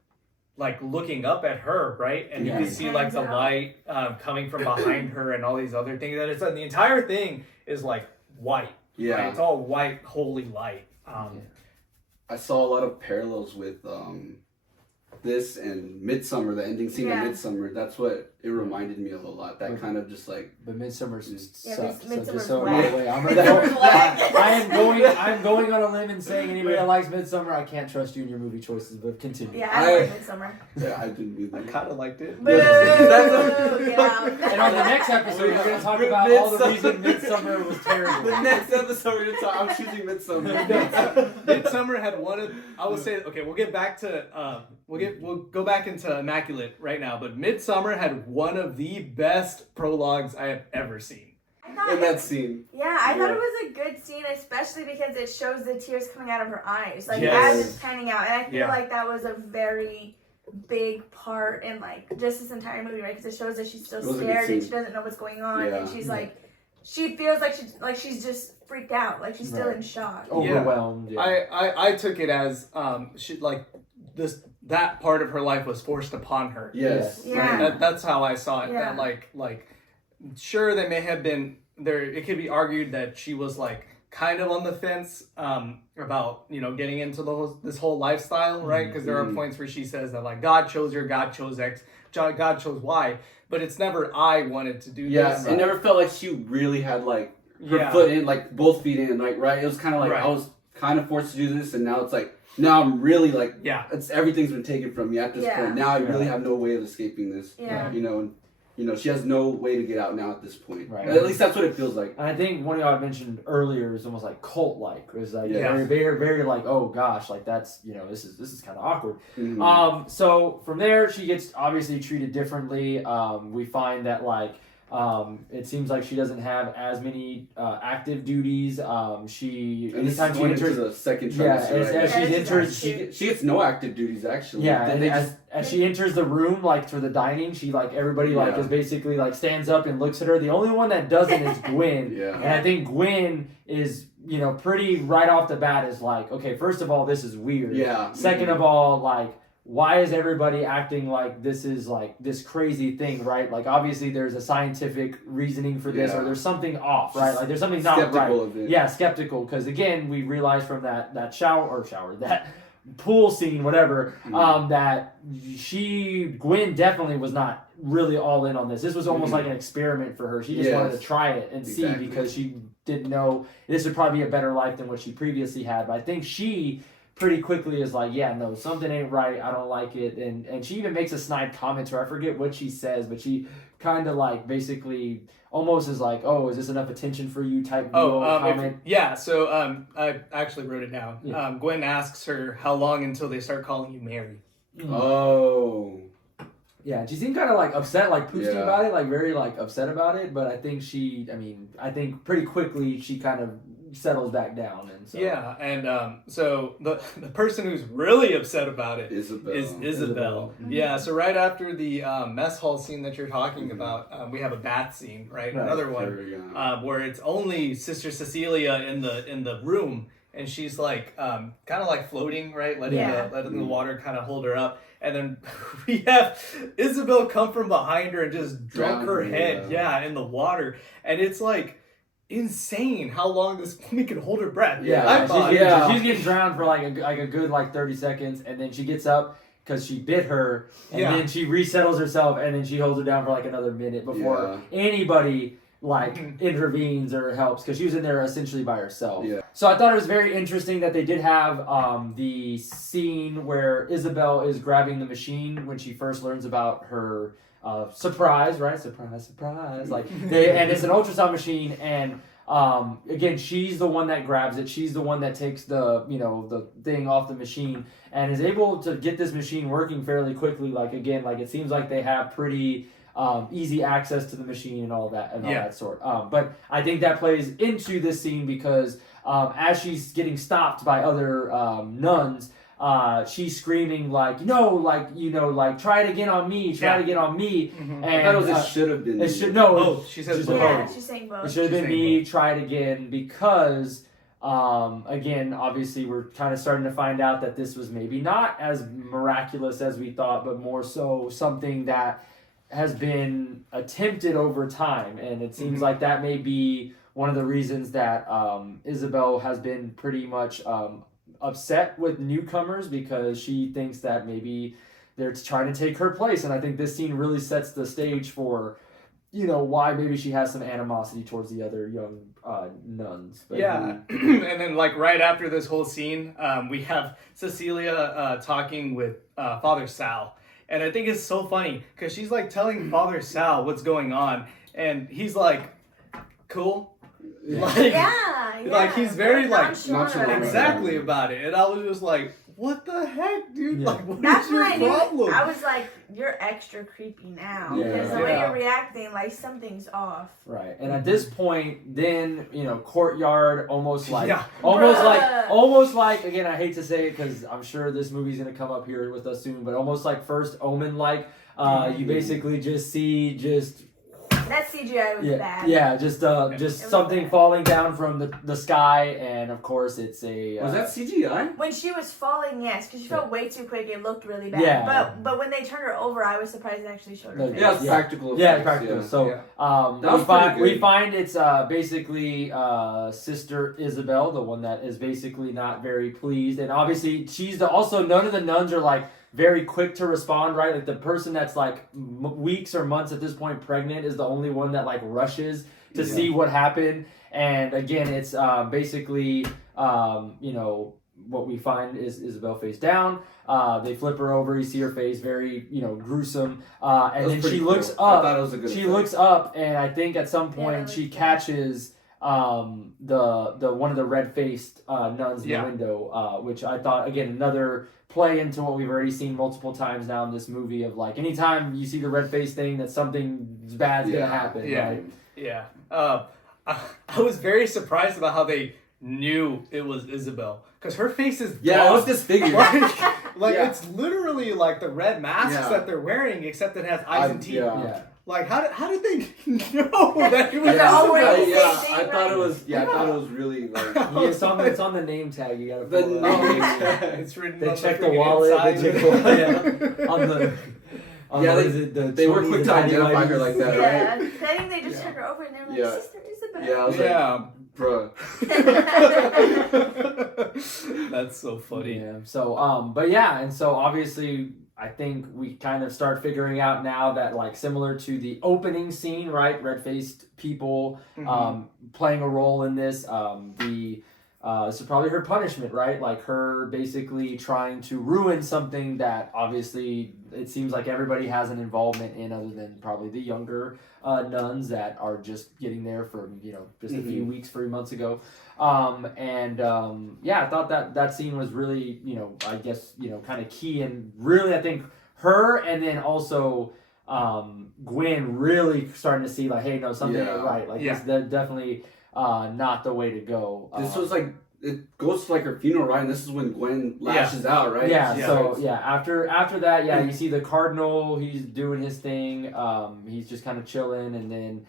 like looking up at her, right? And you can see like the light coming from behind her and all these other things. And it's the entire thing is like white. Yeah, right? It's all white, holy light. I saw a lot of parallels with this and Midsummer, the ending scene of Midsummer. That's what it reminded me of a lot. That kind of just like. But Midsummer sucks. Midsummer's so whack. way. I'm going on a limb and saying anybody that likes Midsummer, I can't trust you in your movie choices. But continue. Yeah, I like Midsummer. Yeah, I didn't either. I kind of liked it. Boo! Yeah. And on the next episode, we're going to talk about all the reasons Midsummer was terrible. The next episode, we're going to talk. I'm choosing Midsummer. Midsummer had one of. I will say, okay, we'll get back to. We'll go back into Immaculate right now, but Midsummer had one of the best prologues I have ever seen. In that scene. Yeah, I thought it was a good scene, especially because it shows the tears coming out of her eyes, like Yes. as it's panning out, and I feel like that was a very big part in like just this entire movie, right? Because it shows that she's still scared and she doesn't know what's going on, and she's like, she feels like she's just freaked out, like she's still in shock, overwhelmed. Yeah. I took it as she like that part of her life was forced upon her. Yes. Yeah. Right? That's how I saw it. Yeah. That like sure they may have been there. It could be argued that she was like kind of on the fence about getting into this whole lifestyle, right? Because there are points where she says that like God chose her, God chose X, God chose Y, but it's never I wanted to do this. It never felt like she really had like her foot in, like both feet in, like right. It was kind of like I was kind of forced to do this, and now it's like. Now I'm really like, everything's been taken from me at this point. Now I really have no way of escaping this. Yeah. She has no way to get out now at this point. Right. At least that's what it feels like. And I think one of y'all mentioned earlier is almost like cult-like. It was like very, very like, oh gosh, like that's this is kind of awkward. Mm-hmm. So from there, she gets obviously treated differently. We find that like. It seems like she doesn't have as many active duties. Anytime she enters the second trimester, as she enters, she gets no active duties actually. Yeah, and as she enters the room, like for the dining, she like everybody like is basically like stands up and looks at her. The only one that doesn't is Gwen. And I think Gwen is pretty right off the bat is like, okay, first of all, this is weird. Yeah. Second of all, like. Why is everybody acting like this is like this crazy thing, right? Like obviously there's a scientific reasoning for this, or there's something off, right? Like there's something not skeptical right. Of it. Yeah, skeptical, because again we realized from that that pool scene, whatever, that Gwen definitely was not really all in on this. This was almost like an experiment for her. She just wanted to try it and see because she didn't know this would probably be a better life than what she previously had. But I think she pretty quickly is like, yeah, no, something ain't right. I don't like it. And she even makes a snide comment to her. I forget what she says, but she kind of like basically almost is like, oh, is this enough attention for you type comment. So I actually wrote it down. Gwen asks her how long until they start calling you Mary. Oh. Yeah, and she seemed kind of like upset, like poosty about it, like very like upset about it. But I think I think pretty quickly she kind of settles back down. And so. Yeah, and so the person who's really upset about it is Isabel. Yeah, so right after the mess hall scene that you're talking about, we have a bath scene, right? Another one where it's only Sister Cecilia in the room, and she's like kind of like floating, right? Letting the water kind of hold her up. And then we have Isabel come from behind her and just drunk her head, in the water. And it's like insane how long this woman can hold her breath. She's getting drowned for like a good 30 seconds, and then she gets up because she bit her, and then she resettles herself, and then she holds her down for like another minute before anybody like intervenes or helps because she was in there essentially by herself. Yeah. So I thought it was very interesting that they did have the scene where Isabel is grabbing the machine when she first learns about her surprise, right? Surprise. Like and it's an ultrasound machine, and again, she's the one that grabs it. She's the one that takes the the thing off the machine and is able to get this machine working fairly quickly. Like again, like it seems like they have pretty easy access to the machine and all that and all that sort. But I think that plays into this scene because as she's getting stopped by other nuns, she's screaming like try it again on me, try it again on me. Mm-hmm. And I thought it should have been. It should no. She says both. Yeah, she's saying both. It should have been me. Try it again because. Again, obviously, we're kind of starting to find out that this was maybe not as miraculous as we thought, but more so something that has been attempted over time, and it seems like that may be one of the reasons that Isabel has been pretty much upset with newcomers because she thinks that maybe they're trying to take her place, and I think this scene really sets the stage for why maybe she has some animosity towards the other young nuns. But and then like right after this whole scene, we have Cecilia talking with Father Sal. And I think it's so funny because she's like telling Father Sal what's going on, and he's like, "Cool." Like, like he's very like nonchalant exactly about it, and I was just like, "What the heck, dude? Yeah. Like, what That's is your why I knew. problem?" I was like, "You're extra creepy now," Yeah. because the way Yeah. you're reacting, like something's off. Right, and at this point, then courtyard, almost like Bruh. almost like again, I hate to say it because I'm sure this movie's gonna come up here with us soon, but almost like First Omen, like you basically just see That CGI was bad. yeah, just something bad. falling down from the sky, and of course it's a Was that CGI? When she was falling, yes, because she fell way too quick. It looked really bad. Yeah. But when they turned her over, I was surprised they actually showed her face. Yeah, it's practical. Yeah, effects, practical. yeah. So That was pretty we good. find it's basically Sister Isabel, the one that is basically not very pleased, and obviously also none of the nuns are like very quick to respond, right? Like the person that's like weeks or months at this point pregnant is the only one that like rushes to see what happened. And again, it's basically what we find is Isabel face down. They flip her over. You see her face, very gruesome. And then she looks cool. I up. thought it was a good She effect. looks up, and I think at some point that she looks good. catches the one of the red faced nuns in the Yeah. window, which I thought again another play into what we've already seen multiple times now in this movie of like anytime you see the red face thing that something bad's gonna happen. Yeah. Right? Yeah. I was very surprised about how they knew it was Isabel because her face is Yeah, it was dark. disfigured. Like Yeah. it's literally like the red masks Yeah. that they're wearing, except it has eyes and teeth. Yeah. Like how did they know that it was They're all wearing Isabel? the Yeah, same I thing, thought it right? was. Yeah, I thought it was really like. Yeah, it's on the name tag. You gotta The pull it name up. tag. It's written They on check the freaking wallet. inside. They check the wallet on the. On Yeah, what they- is it, the they were chonies, quick the to tiny identify her ladies. like that, Yeah. right? I think they just Yeah. took her over and they were like, Yeah. Sister Isabel. Yeah, I was Yeah. like, bruh. That's so funny. Yeah. So, but yeah, and so obviously, I think we kind of start figuring out now that, like, similar to the opening scene, right? Red-faced people playing a role in this. This is probably her punishment, right? Like her basically trying to ruin something that obviously it seems like everybody has an involvement in, other than probably the younger nuns that are just getting there for just a few weeks, 3 months ago. Yeah, I thought that scene was really I guess kind of key, and really I think her and then also Gwen really starting to see like, hey, no, something ain't right. Like this definitely not the way to go. This was like, it goes to like her funeral, right? And this is when Gwen lashes out, right? Yeah, Yeah. so after that, you see the cardinal, he's doing his thing, he's just kind of chilling, and then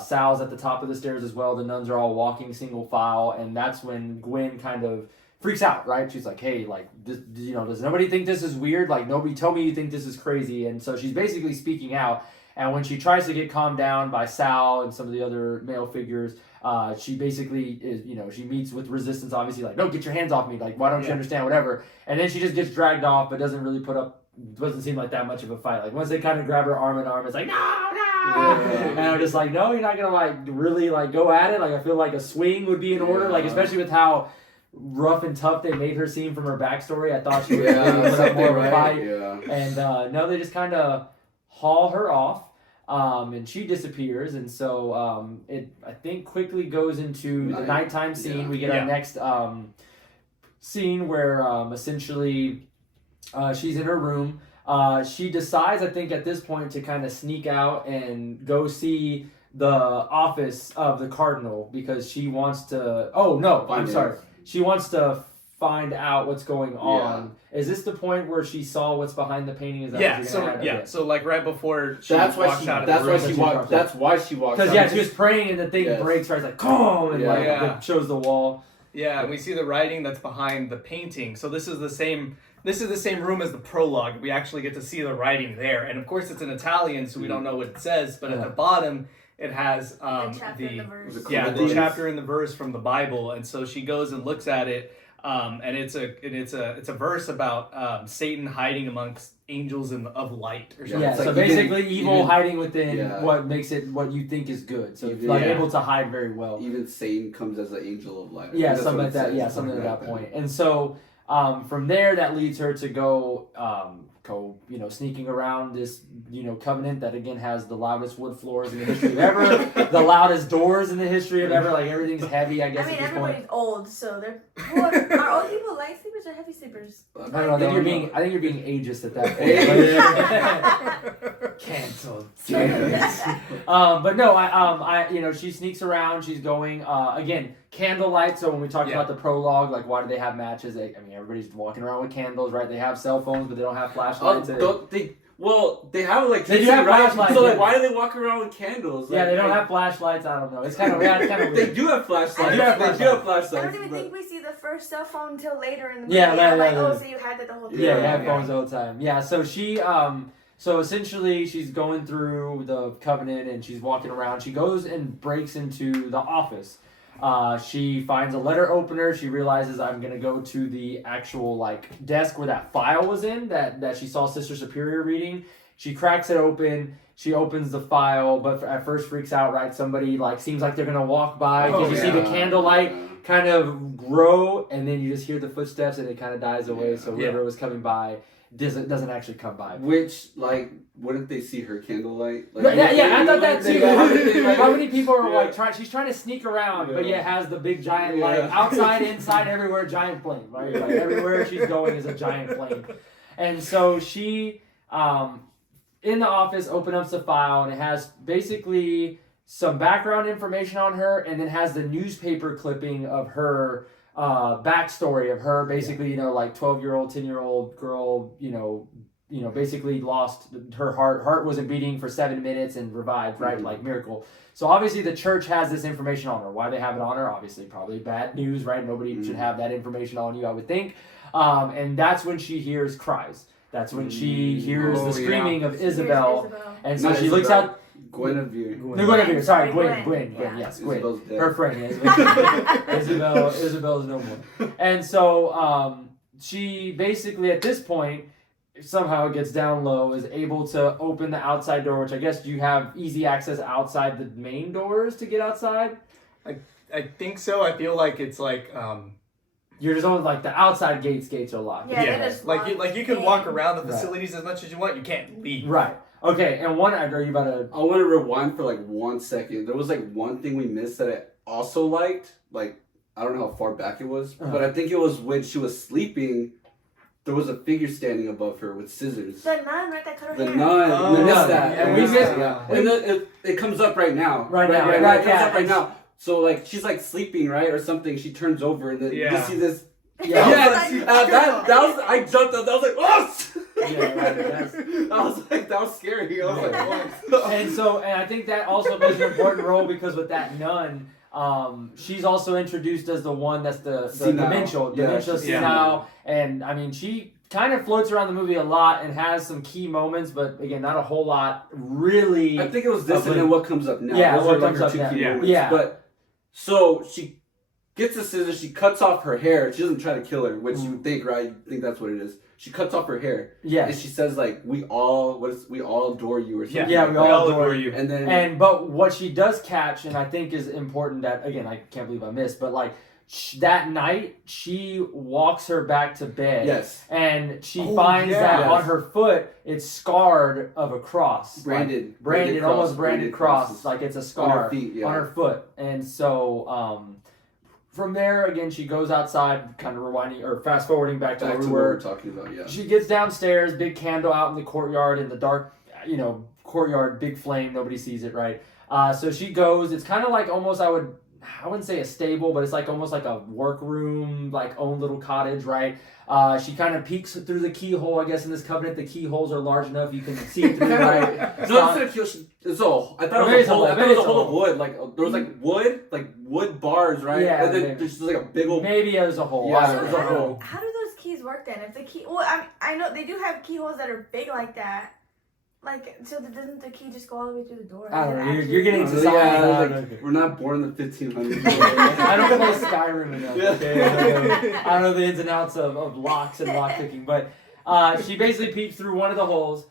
Sal's at the top of the stairs as well. The nuns are all walking single file, and that's when Gwen kind of freaks out, right? She's like, hey, like, this, does nobody think this is weird? Like, nobody tell me you think this is crazy. And so she's basically speaking out, and when she tries to get calmed down by Sal and some of the other male figures, she basically is, she meets with resistance, obviously, like, no, get your hands off me, like, why don't you understand, whatever. And then she just gets dragged off, but doesn't really doesn't seem like that much of a fight. Like, once they kind of grab her arm in arm, it's like, no, And I'm just like, no, you're not gonna like really like go at it. Like I feel like a swing would be in order. Like especially with how rough and tough they made her seem from her backstory. I thought she would really put up more of a fight. Yeah. And no, they just kind of haul her off. And she disappears, and so it I think quickly goes into the nighttime scene. Yeah. We get our next scene where essentially she's in her room. She decides, I think, at this point to kind of sneak out and go see the office of the cardinal because she wants to. Oh no, I'm sorry. She wants to find out what's going on. Is this the point where she saw what's behind the painting? Is that what you're So like right before she that's why walks she. out of That's the why room. she walked. That's why she walked. Because she was praying and the thing breaks. Right, it's like come and it shows the wall. Yeah, and we see the writing that's behind the painting. So this is the same room as the prologue. We actually get to see the writing there, and of course it's in Italian, so we don't know what it says. But at the bottom, it has the chapter and the verse from the Bible, and so she goes and looks at it. And it's a verse about Satan hiding amongst angels of light or something. Yeah, so basically evil hiding within what makes it what you think is good. So it's like able to hide very well. Even Satan comes as an angel of light. Yeah, something like that. Yeah, something at that point. And so from there, that leads her to go sneaking around this covenant that again has the loudest wood floors in the history of ever, the loudest doors in the history of ever. Like everything's heavy. I guess. I mean, at this everybody's point. old, so they're. Are old people light sleepers or heavy sleepers? I don't know. I think you're being ageist at that point. Cancelled. But no, she sneaks around. She's going again. Candlelight. So when we talked about the prologue, like why do they have matches? Everybody's walking around with candles, right? They have cell phones, but they don't have flashlights. They have like they do have flashlights. So like, why do they walk around with candles? Like, they don't have flashlights. I don't know. It's kind of weird. They do have flashlights. They do have flashlights. I don't even think we see the first cell phone until later in the movie. Yeah, so you had that the whole time. Yeah, they have phones all the time. Yeah, so she so essentially she's going through the covenant and she's walking around. She goes and breaks into the office. She finds a letter opener. She realizes I'm going to go to the actual desk where that file was in that she saw Sister Superior reading. She cracks it open. She opens the file, but at first freaks out, right? Somebody seems like they're going to walk by. You see the candlelight kind of grow, and then you just hear the footsteps and it kind of dies away. So whoever was coming by doesn't actually come by. Which, wouldn't they see her candlelight? I thought that too. How many people are she's trying to sneak around, but yet has the big giant light outside, inside, everywhere, giant flame, right? Everywhere she's going is a giant flame. And so she, in the office, opens up the file, and it has basically some background information on her, and then has the newspaper clipping of her backstory of her, basically, 12-year-old, 10-year-old girl, basically lost her heart wasn't beating for 7 minutes and revived, right? Mm-hmm. Miracle. So obviously the church has this information on her. Why they have it on her? Obviously probably bad news, right? Nobody should have that information on you, I would think. And that's when she hears cries. That's when she hears the screaming of Isabel. And so she looks out. Guinevere. Sorry, Gwen. Yes, Gwen. Her friend is. Isabel is no more. And so she basically at this point somehow gets down low, is able to open the outside door, which I guess you have easy access outside the main doors to get outside. I think so. I feel like it's you're just on the outside gates are locked. You can walk around the facilities as much as you want. You can't leave. Right. Okay, and are you about to... I want to rewind for 1 second. There was one thing we missed that I also liked. I don't know how far back it was, but I think it was when she was sleeping. There was a figure standing above her with scissors. The nun, right? That cut her The hair. nun. We missed that. And we missed it. And it comes up right now. Right now. It comes up right now. So she's sleeping, right, or something. She turns over and then you see this. Yeah. That was. I jumped up. That was oh. Yeah, right. I was that was scary. I was what? And I think that also plays an important role because with that nun, she's also introduced as the one that's the dementia senile, and I mean she kind of floats around the movie a lot and has some key moments, but again, not a whole lot really. I think it was this and then what comes up now. Yeah, those what are comes her up two now. key moments. Yeah. But so she gets the scissors, she cuts off her hair. She doesn't try to kill her, which you would think, right? You think that's what it is. She cuts off her hair. Yes. And she says, like, we all adore you or something. Yeah, like we that. all adore you. And then... But what she does catch, and I think is important that, again, I can't believe I missed, but like, that night, she walks her back to bed. Yes. And she finds that on her foot, it's scarred of a cross. Branded Almost branded cross. Like it's a scar on her foot. And so, from there, again, she goes outside, kind of rewinding, or fast forwarding back to where we were talking about, yeah. She gets downstairs, big candle out in the courtyard, in the dark, courtyard, big flame, nobody sees it, right? So she goes, it's kind of like almost, I wouldn't say a stable, but it's like almost like a workroom, like own little cottage, right? She kind of peeks through the keyhole. I guess in this covenant, the keyholes are large enough you can see through, right? I thought it was a hole of wood. Like there was like wood bars, right? Yeah, and then there's just like a big old. Maybe it was a hole. Yeah, it was a hole. How do those keys work then? If the key, well, I know they do have keyholes that are big like that. Like, so doesn't the key just go all the way through the door? I don't know. You're getting to science. We're not born in the 1500s. I don't play Skyrim enough. Okay? I don't know the ins and outs of locks and lock picking, but she basically peeps through one of the holes.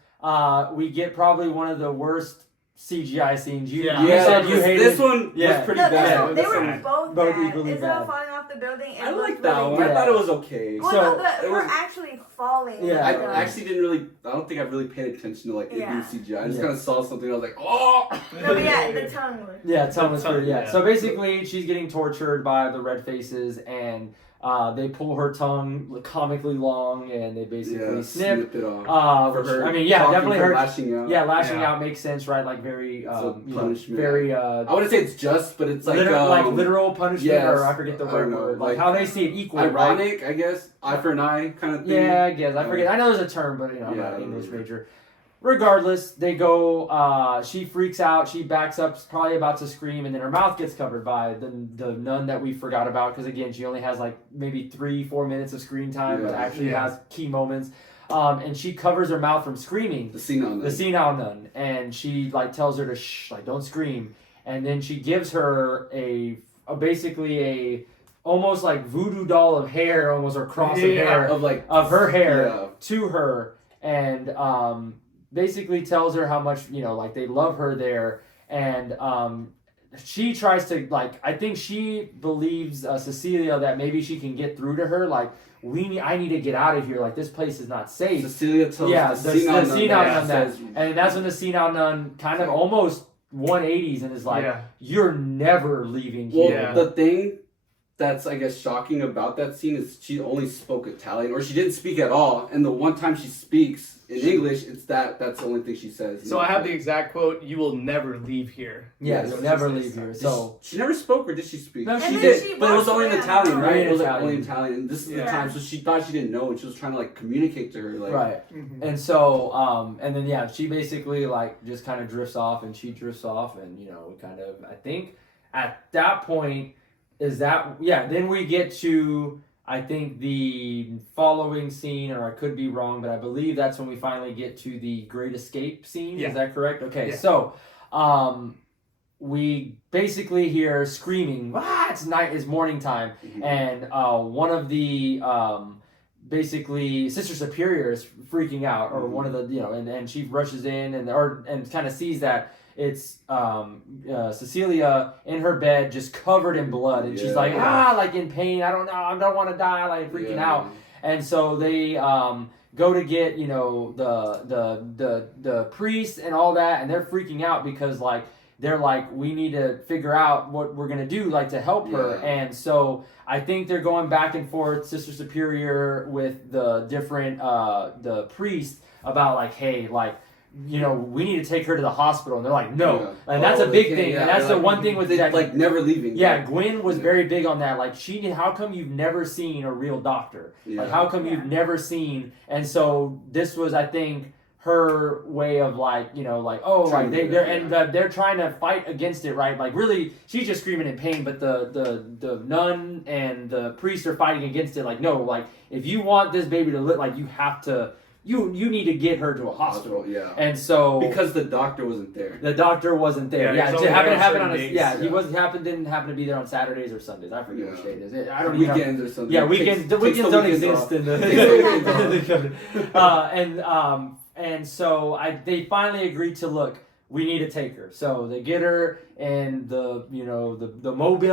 We get probably one of the worst CGI scenes. You said you hated this one. Was pretty bad. They were both bad. Equally Isabel bad. falling off the building. I like that one. I thought it was okay. Well, so her actually falling. Yeah. I actually didn't really. I don't think I really paid attention to like it being CGI. I just kind of saw something. I was like, oh. No, but yeah, the tongue was. Yeah, tongue was pretty. Yeah. So basically, she's getting tortured by the red faces, and they pull her tongue comically long, and they basically snip it off. For her, I mean, definitely her lashing out. Yeah, lashing out makes sense, right? Like very, punishment. very. I wouldn't say it's just, but it's like literal punishment, or I forget the word. Know, like how they see it equal. Ironic, right? I guess. Eye for an eye kind of thing. Yeah, I guess I forget. I know there's a term, but I'm not an English major. Regardless, they go, she freaks out, she backs up, probably about to scream, and then her mouth gets covered by the nun that we forgot about, because again, she only has like maybe 3-4 minutes of screen time, but actually has key moments. And she covers her mouth from screaming. The senile nun. And she like tells her to shh, like don't scream. And then she gives her basically a almost like voodoo doll of hair, almost, or cross of hair, of her hair to her, and basically tells her how much, like they love her there. And she tries to, like, I think she believes Cecilia that maybe she can get through to her, like, I need to get out of here, like this place is not safe. Cecilia tells the senile nun that, and that's when the senile nun kind of almost 180s and is like, you're never leaving here. Well, the thing that's, I guess, shocking about that scene is she only spoke Italian, or she didn't speak at all, and the one time she speaks in English, it's that's the only thing she says. So I have the exact quote, "You will never leave here." Yeah, you'll never leave here. So she never spoke, or did she speak? No, she did, but it was only in Italian, right? It was only in Italian. And this is the time, so she thought she didn't know, and she was trying to like communicate to her, like And so, and then she basically like just kind of drifts off, and she drifts off, and kind of, I think at that point then we get to, I think, the following scene, or I could be wrong, but I believe that's when we finally get to the Great Escape scene. Is that correct? Okay, so we basically hear screaming, it's morning time, and one of the basically Sister Superior is freaking out, or one of the, and she rushes in and kind of sees that it's Cecilia in her bed, just covered in blood, and she's like, like in pain. I don't know. I don't want to die. Like freaking out. And so they go to get the priest and all that, and they're freaking out because like they're like, we need to figure out what we're gonna do, like to help her. And so I think they're going back and forth, Sister Superior with the different the priest about like, hey, like, we need to take her to the hospital, and they're like, no, and that's a big thing, and that's the one thing with that, like never leaving. Gwen was very big on that. Like how come you've never seen a real doctor? Like how come you've never seen? And so this was, I think, her way of like, they're trying to fight against it, right? Like really, she's just screaming in pain, but the nun and the priest are fighting against it. Like, no, like if you want this baby to live, like you have to you need to get her to a hospital. Yeah. And so Because the doctor wasn't there. the doctor wasn't there. Yeah, Yeah, he's it only happened there to on happen on certain his, days. yeah, he Yeah. didn't happen to be there on Saturdays or Sundays. I forget which Yeah. day it is. I don't even know. Weekends or something. Yeah, weekends. The weekends don't exist in the. And so they finally agreed to look. We need to take her. So they get her in the mobile,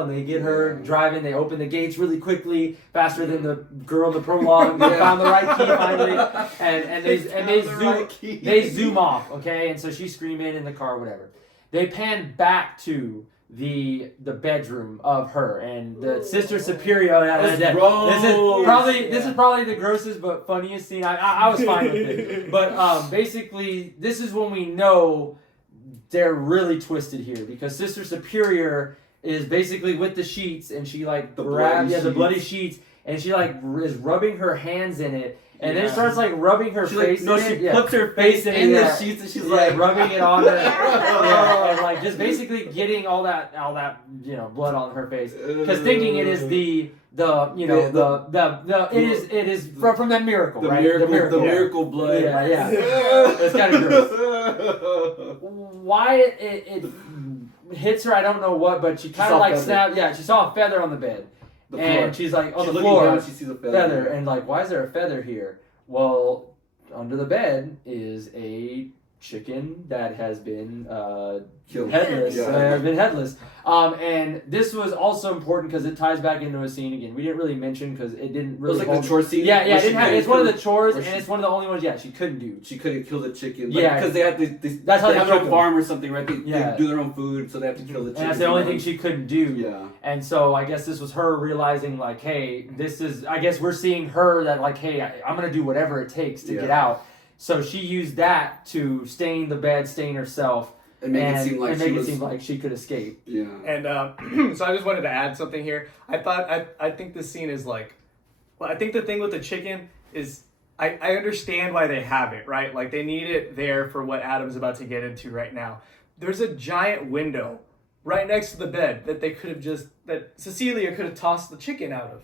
and they get her driving. They open the gates really quickly, faster than the girl in the prologue. They found the right key finally, and they zoom off. Okay, and so she's screaming in the car, whatever. They pan back to the bedroom of her and the Sister Superior. This is probably the grossest but funniest scene. I was fine with it, but basically this is when we know they're really twisted here, because Sister Superior is basically with the sheets, and she like grabs the bloody sheets, and she like is rubbing her hands in it. And then starts like rubbing her face in it. She puts her face in the sheets, and she's like rubbing it on her. And like just basically getting all that blood on her face, because thinking it is it is from that miracle, the right? miracle blood. Yeah. It's kind of gross. Why it hits her, I don't know what, but she kind of like snapped. Yeah, she saw a feather on the bed. And she's like on the floor, down, she sees a feather. and like, why is there a feather here? Well, under the bed is a chicken that has been killed, headless. Has been headless. And this was also important because it ties back into a scene again. We didn't really mention because it didn't really. It was like the chore scene. Yeah. It didn't have, it's one of the chores, and it's one of the only ones. Yeah, she couldn't do. She couldn't kill the chicken. Yeah, because they had that's how they they have their cook own farm or something, right? They do their own food, so they have to kill the chicken. And that's the only thing she couldn't do. Yeah. And so I guess this was her realizing, like, hey, this is. I guess we're seeing her that, like, hey, I'm gonna do whatever it takes to get out. So she used that to stain the bed, stain herself, and make it seem like she could escape. Yeah. And so I just wanted to add something here. I think this scene is like, well, I think the thing with the chicken is I understand why they have it, right? Like they need it there for what Adam's about to get into right now. There's a giant window right next to the bed that Cecilia could have tossed the chicken out of.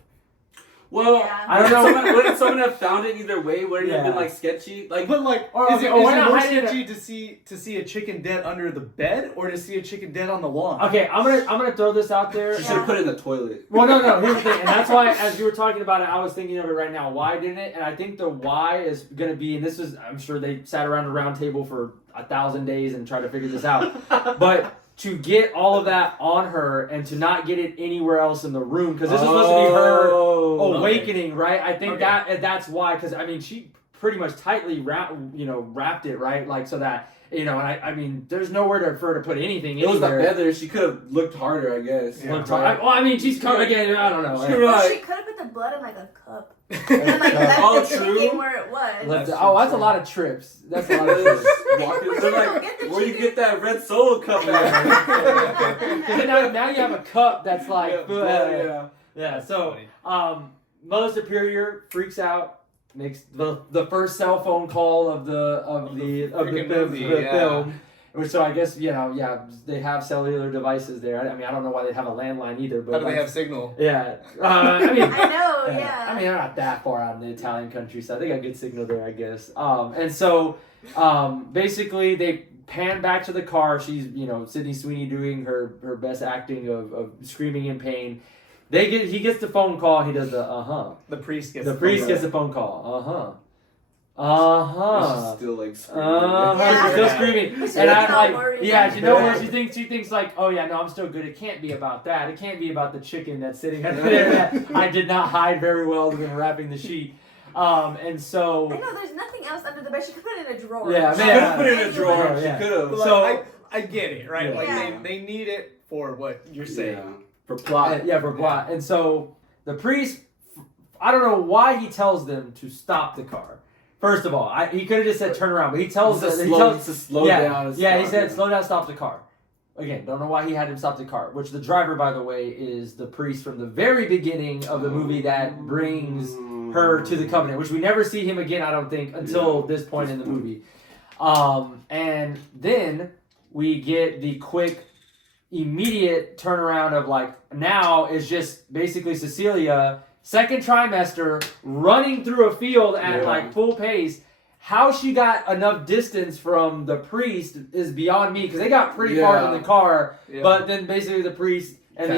Well, I don't know. Would someone have found it either way? Would it have been like sketchy? Like, but like, is it more sketchy to see a chicken dead under the bed or to see a chicken dead on the lawn? Okay, I'm gonna throw this out there. She should have put it in the toilet. Well, no. Here's the thing, and that's why, as you were talking about it, I was thinking of it right now. Why didn't it? And I think the why is gonna be, and this is, I'm sure they sat around a round table for 1,000 days and tried to figure this out, but. To get all of that on her and to not get it anywhere else in the room, because this was supposed to be her awakening, right? I think that's why, because I mean she pretty much tightly wrapped it, right? Like so that and I mean there's nowhere for her to put anything. It was the feather. She could have looked harder, I guess. Yeah, I mean she's covered again. I don't know. She could have put the blood in like a cup and like left the chicken where it was. That's a lot of trips. That's a lot of trips. Where you get that red Solo cup at? now you have a cup that's like So Mother Superior freaks out, makes the first cell phone call of the film. So I guess they have cellular devices there. I mean I don't know why they have a landline either. But how do they have signal? Yeah, I mean I know. Yeah. I mean they're not that far out in the Italian countryside. They got good signal there, I guess. And so basically they pan back to the car. She's Sydney Sweeney doing her best acting of screaming in pain. He gets the phone call. He does the The priest gets the phone call. She's still like screaming. Still screaming. And I'm like, she thinks like, oh yeah, no, I'm still good. It can't be about that. It can't be about the chicken that's sitting under there that I did not hide very well when wrapping the sheet. And so I know there's nothing else under the bed. She could put it in a drawer. Yeah, she could have put it in a drawer. Yeah. She could have. So I get it, right? Like they need it for what you're saying. Yeah. For plot. For plot. And so the priest, I don't know why he tells them to stop the car. First of all, he could have just said turn around, but he tells them to slow down. Yeah, he said slow down, stop the car. Again, don't know why he had him stop the car. Which the driver, by the way, is the priest from the very beginning of the movie that brings her to the covenant, which we never see him again, I don't think, until this point in the movie. And then we get the quick, immediate turnaround of like now is just basically Cecilia second trimester, running through a field at like full pace. How she got enough distance from the priest is beyond me because they got pretty far in the car. Yeah. But then basically the priest and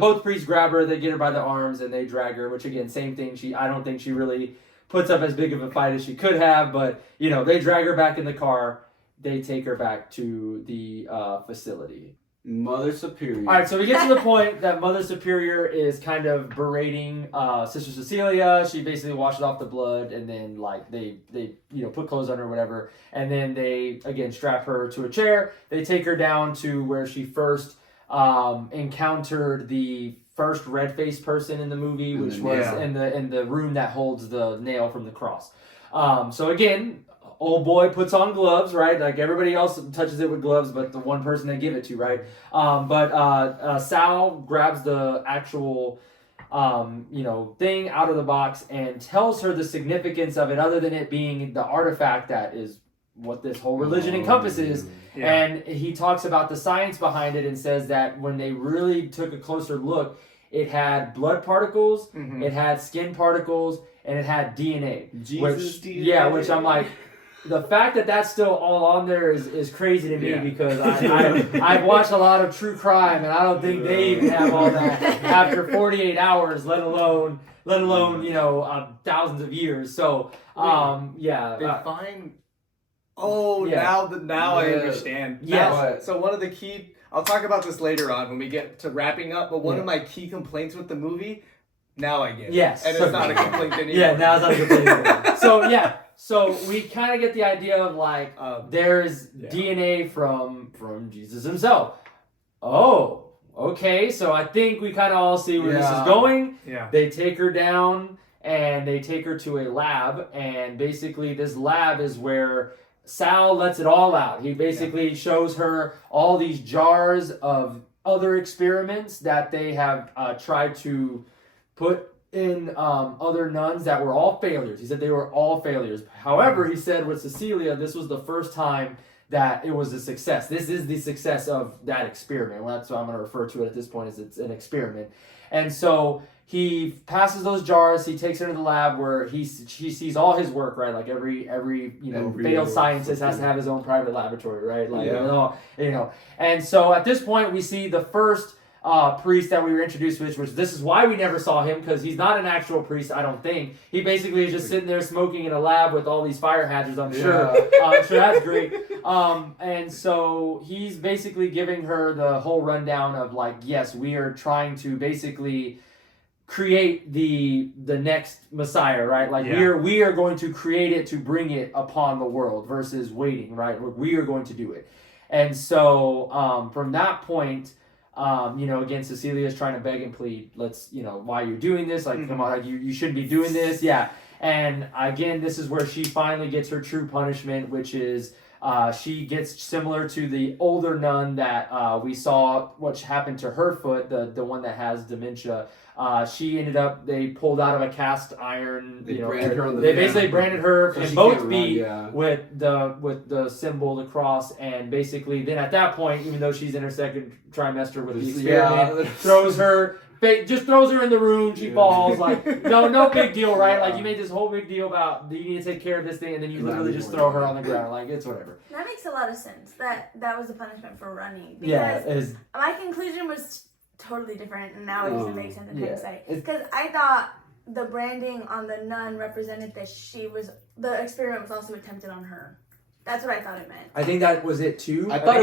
both priests grab her, they get her by the arms and they drag her. Which again, same thing. I don't think she really puts up as big of a fight as she could have. But they drag her back in the car. They take her back to the facility. Mother Superior. All right, so we get to the point that Mother Superior is kind of berating Sister Cecilia. She basically washes off the blood, and then like they put clothes on her or whatever, and then they again strap her to a chair. They take her down to where she first encountered the first red-faced person in the movie, which was in the room that holds the nail from the cross. So again, old boy puts on gloves, right? Like everybody else touches it with gloves, but the one person they give it to, right? But Sal grabs the actual, thing out of the box and tells her the significance of it, other than it being the artifact that is what this whole religion encompasses. Yeah. And he talks about the science behind it and says that when they really took a closer look, it had blood particles, it had skin particles, and it had DNA. DNA. Yeah, which I'm like, the fact that that's still all on there is crazy to me because I've watched a lot of true crime and I don't think they even have all that after 48 hours, let alone thousands of years. So They find. Oh, now I understand. Yeah. So one of the key. I'll talk about this later on when we get to wrapping up. But one of my key complaints with the movie. Now I get it. Yes. And it's not a complaint anymore. Yeah, now it's not a complaint anymore. So we kind of get the idea of like there's DNA from Jesus himself. Oh, okay. So I think we kind of all see where this is going. Yeah. They take her down and they take her to a lab, and basically this lab is where Sal lets it all out. He basically shows her all these jars of other experiments that they have tried to put in other nuns that were all failures. He said they were all failures. However, he said with Cecilia, this was the first time that it was a success. This is the success of that experiment. Well, that's what I'm going to refer to it at this point, as it's an experiment. And so he passes those jars. He takes her to the lab where he sees all his work, right? Like every failed scientist has to have his own private laboratory, right? Like And so at this point, we see the first priest that we were introduced with, which this is why we never saw him, because he's not an actual priest, I don't think. He basically is just sitting there smoking in a lab with all these fire hazards, I'm sure. I'm sure that's great. And so he's basically giving her the whole rundown of like, yes, we are trying to basically create the next Messiah, right? Like we are going to create it to bring it upon the world versus waiting, right? We are going to do it. And so from that point, again, Cecilia's trying to beg and plead, why you're doing this, like, come on, like, you shouldn't be doing this, and again, this is where she finally gets her true punishment, which is, she gets similar to the older nun that, we saw, what happened to her foot, the one that has dementia. She ended up, they pulled out of a cast iron, they basically branded her in both feet with the symbol, the cross, and basically then at that point, even though she's in her second trimester with the experiment, throws her in the room, she falls, like, no big deal, right? Like, you made this whole big deal about you need to take care of this thing, and then you literally just throw her on the ground, like, it's whatever. That makes a lot of sense, that was the punishment for running, because my conclusion was totally different, and now it doesn't make sense in hindsight. Because I thought the branding on the nun represented that the experiment was also attempted on her. That's what I thought it meant. I think that was it too. I thought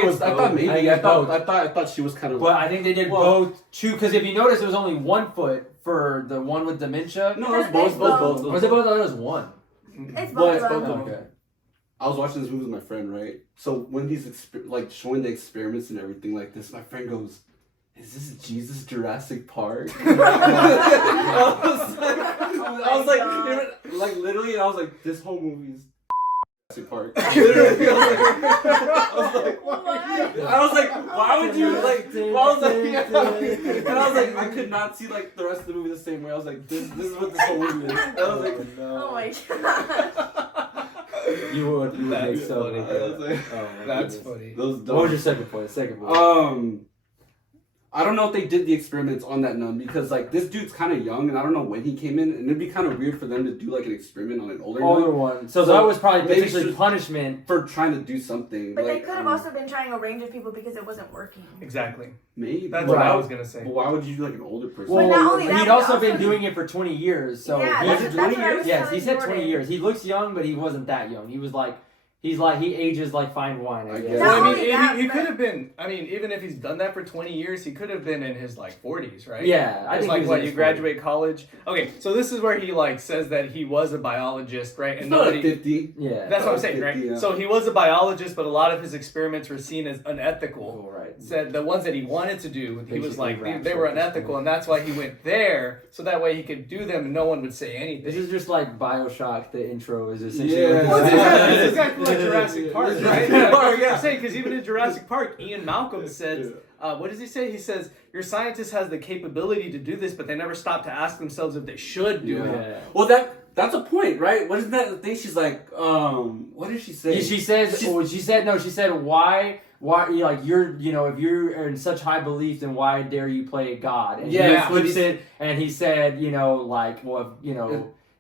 she was kind of. But I think they did both too, because if you notice, it was only 1 foot for the one with dementia. No, it was both. Was it both? I thought it was one. It's both. Okay. I was watching this movie with my friend, right? So when he's showing the experiments and everything like this, my friend goes, "Is this Jesus Jurassic Park?" I was like, literally, I was like, this whole movie is Jurassic Park. Literally, I was like, why would you like? And I was like, I could not see like the rest of the movie the same way. I was like, this is what this whole movie is. I was like, oh my god. You would make so. That's funny. What was your second point? I don't know if they did the experiments on that nun because like this dude's kind of young and I don't know when he came in and it'd be kind of weird for them to do like an experiment on an older one. So that was probably maybe potentially punishment for trying to do something. But like, they could have also been trying a range of people because it wasn't working. Exactly. Maybe. That's what I was gonna say. But why would you do like an older person? But not only that, he'd but also also been doing it for 20 years. So yeah, Was that's it what 20 I was yes, telling he said Jordan. 20 years. He looks young, but he wasn't that young. He was like, he ages like fine wine, I guess. guess. Well, I Not mean, only that, he but- could have been. I mean, even if he's done that for 20 years, he could have been in his like 40s, right? Yeah, I It's think like he was what in you his graduate college. Okay, so this is where he like says that he was a biologist, right? It's And not nobody. like 50. Yeah. That's what I'm saying, right? 50, yeah. So he was a biologist, but a lot of his experiments were seen as unethical. Cool, right. Said the ones that he wanted to do, he was Basically like rats they were at this unethical, point. and that's why he went there, so that way he could do them and no one would say anything. This is just like Bioshock. The intro is essentially. Yeah. Well, it's exactly like Jurassic Park, right? Yeah. Like, I'm saying, because even in Jurassic Park, Ian Malcolm says, what does he say? He says, your scientist has the capability to do this, but they never stop to ask themselves if they should do it. Yeah. Well, that's a point, right? What is that thing? She's like, what did she say? She says. She said, why? Like if you're in such high belief, then why dare you play God? And Yeah, he flips it, and he said, like, well,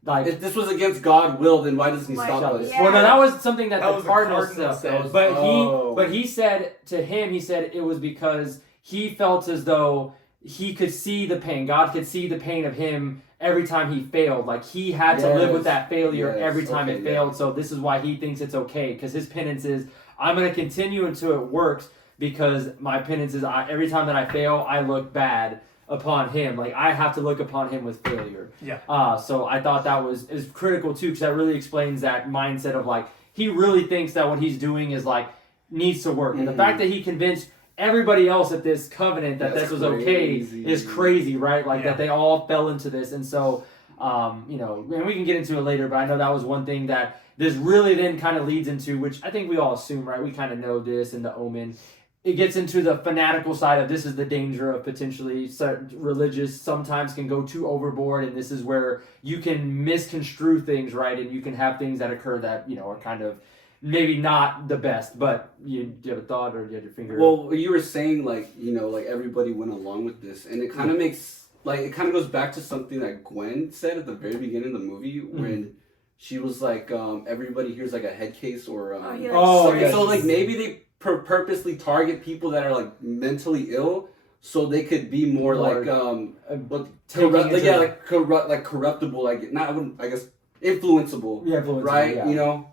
like. If this was against God's will, then why doesn't he stop us? Yeah. Well, no, that was something that That the was the Cardinals Cardinal said. said. But he said to him, he said it was because he felt as though he could see the pain. God could see the pain of him every time he failed. Like he had to live with that failure every time it failed. So this is why he thinks it's okay, because his penance is, I'm going to continue until it works, because my penance is every time that I fail, I look bad upon him. Like I have to look upon him with failure. Yeah. So I thought that is critical too, because that really explains that mindset of like he really thinks that what he's doing is like needs to work, and the fact that he convinced everybody else at this covenant that this was okay is crazy, right? Like that they all fell into this, and so and we can get into it later, but I know that was one thing that this really then kind of leads into, which I think we all assume, right? We kind of know this in the Omen. It gets into the fanatical side of this is the danger of potentially religious sometimes can go too overboard, and this is where you can misconstrue things, right? And you can have things that occur that, are kind of maybe not the best, but you have a thought or you had your finger. Well, you were saying like everybody went along with this, and it kind of makes like it kind of goes back to something that Gwen said at the very beginning of the movie when she was like, everybody here's like a head case or so like maybe they purposely target people that are like mentally ill so they could be more like corruptible, like not I guess influenceable, right? Yeah.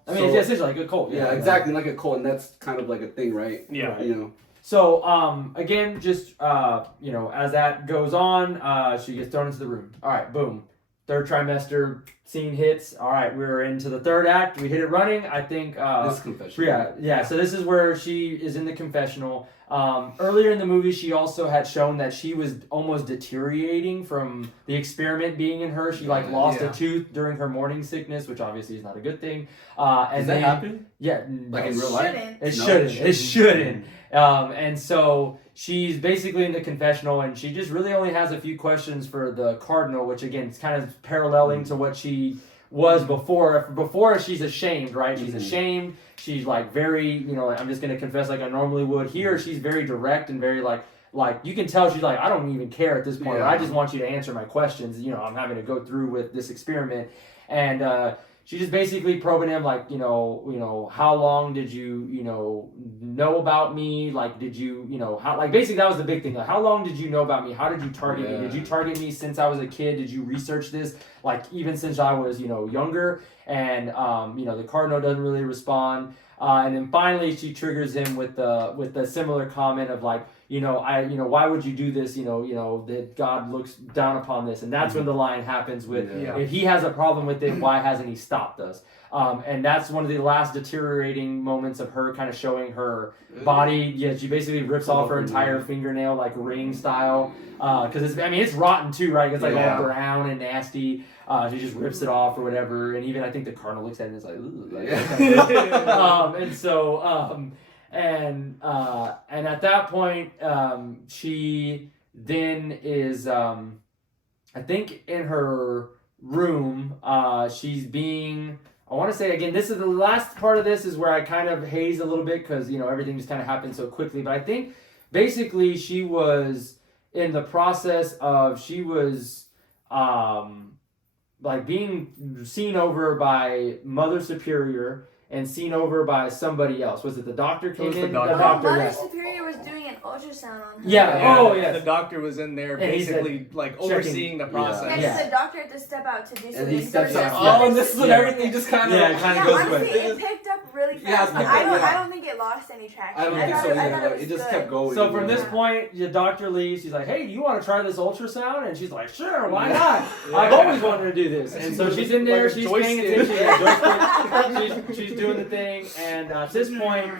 I mean, it's essentially like a cult. Yeah, exactly, like a cult, and that's kind of like a thing, right? Yeah. So, again, just, as that goes on, she gets thrown into the room. All right, boom. Third trimester scene hits. All right, we're into the third act. We hit it running. I think. This confessional. Yeah. So this is where she is in the confessional. Earlier in the movie, she also had shown that she was almost deteriorating from the experiment being in her. She lost a tooth during her morning sickness, which obviously is not a good thing. Does that happen? Yeah. Like in real life? It shouldn't. And so she's basically in the confessional, and she just really only has a few questions for the cardinal, which again is kind of paralleling to what she was before. Before she's ashamed, right? She's ashamed. She's like very, I'm just gonna confess like I normally would. Here she's very direct and very like you can tell she's like, I don't even care at this point. I just want you to answer my questions. I'm having to go through with this experiment, and she's just basically probing him, like, how long did you, know about me? Like, did you, how, like, basically that was the big thing. Like, how long did you know about me? How did you target me? Did you target me since I was a kid? Did you research this? Like, even since I was, younger? And, the cardinal doesn't really respond. And then finally she triggers him with the similar comment of like, why would you do this? That God looks down upon this. And that's when the line happens with, if he has a problem with it, why hasn't he stopped us? And that's one of the last deteriorating moments of her kind of showing her body. Yeah, she basically rips off her entire fingernail, like ring style. Because it's rotten too, right? It's like all brown and nasty. She just rips it off or whatever. And even I think the cardinal looks at it and is like, ooh. And at that point, she then is, I think in her room, she's being, I want to say again, this is the last part of this is where I kind of haze a little bit because, everything just kind of happened so quickly. But I think basically she was in the process of she was like being seen over by Mother Superior and seen over by somebody else. Was it the doctor came in? The doctor. Mother yeah. Superior was doing an ultrasound on her. Yeah. Oh, yes. The doctor was in there And he basically like overseeing the process. And Yeah. the doctor had to step out to do something. And he So steps it's out. just Oh, Mother and this is when Superior. everything just kind of. Yeah, it kinda Yeah, goes honestly, quick. it picked up really fast. Yeah, it's but picked I up, don't. yeah. I don't think it lost any traction. I don't think thought so it, I either. thought Like, it it was just good. kept going. So from this Yeah. point, the doctor leaves. She's like, "Hey, do you want to try this ultrasound?" And she's like, "Sure, why not? I've always wanted to do this." And so she's in there. Like a She's paying joystick. attention. Yeah, joystick. She's doing the thing. And at this point,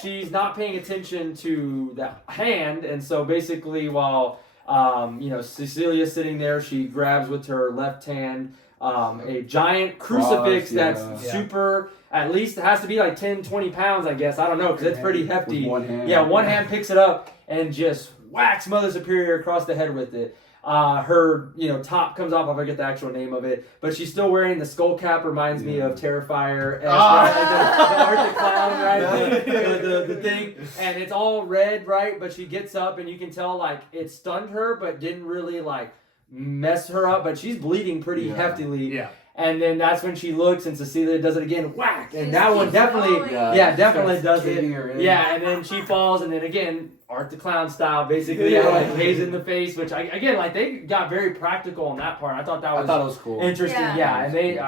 she's not paying attention to the hand. And so basically, while Cecilia's sitting there, she grabs with her left hand a giant crucifix that's yeah. super. At least it has to be like 10, 20 pounds, I guess. I don't know, because it's pretty hefty. With one hand. Yeah, one hand picks it up and just whacks Mother Superior across the head with it. Her, top comes off. I forget the actual name of it, but she's still wearing the skull cap. Reminds me of Terrifier, and the Art the Clown, right? The thing, and it's all red, right? But she gets up, and you can tell like it stunned her, but didn't really like mess her up. But she's bleeding pretty heftily. Yeah. And then that's when she looks, and Cecilia does it again, whack! And She that one keeps definitely, going. definitely does Hitting it. her in. Yeah, and then she falls, and then again, Art the Clown style, basically, like haze in the face. Which they got very practical on that part. I thought that was I thought it was cool. interesting. Yeah. Yeah, and they,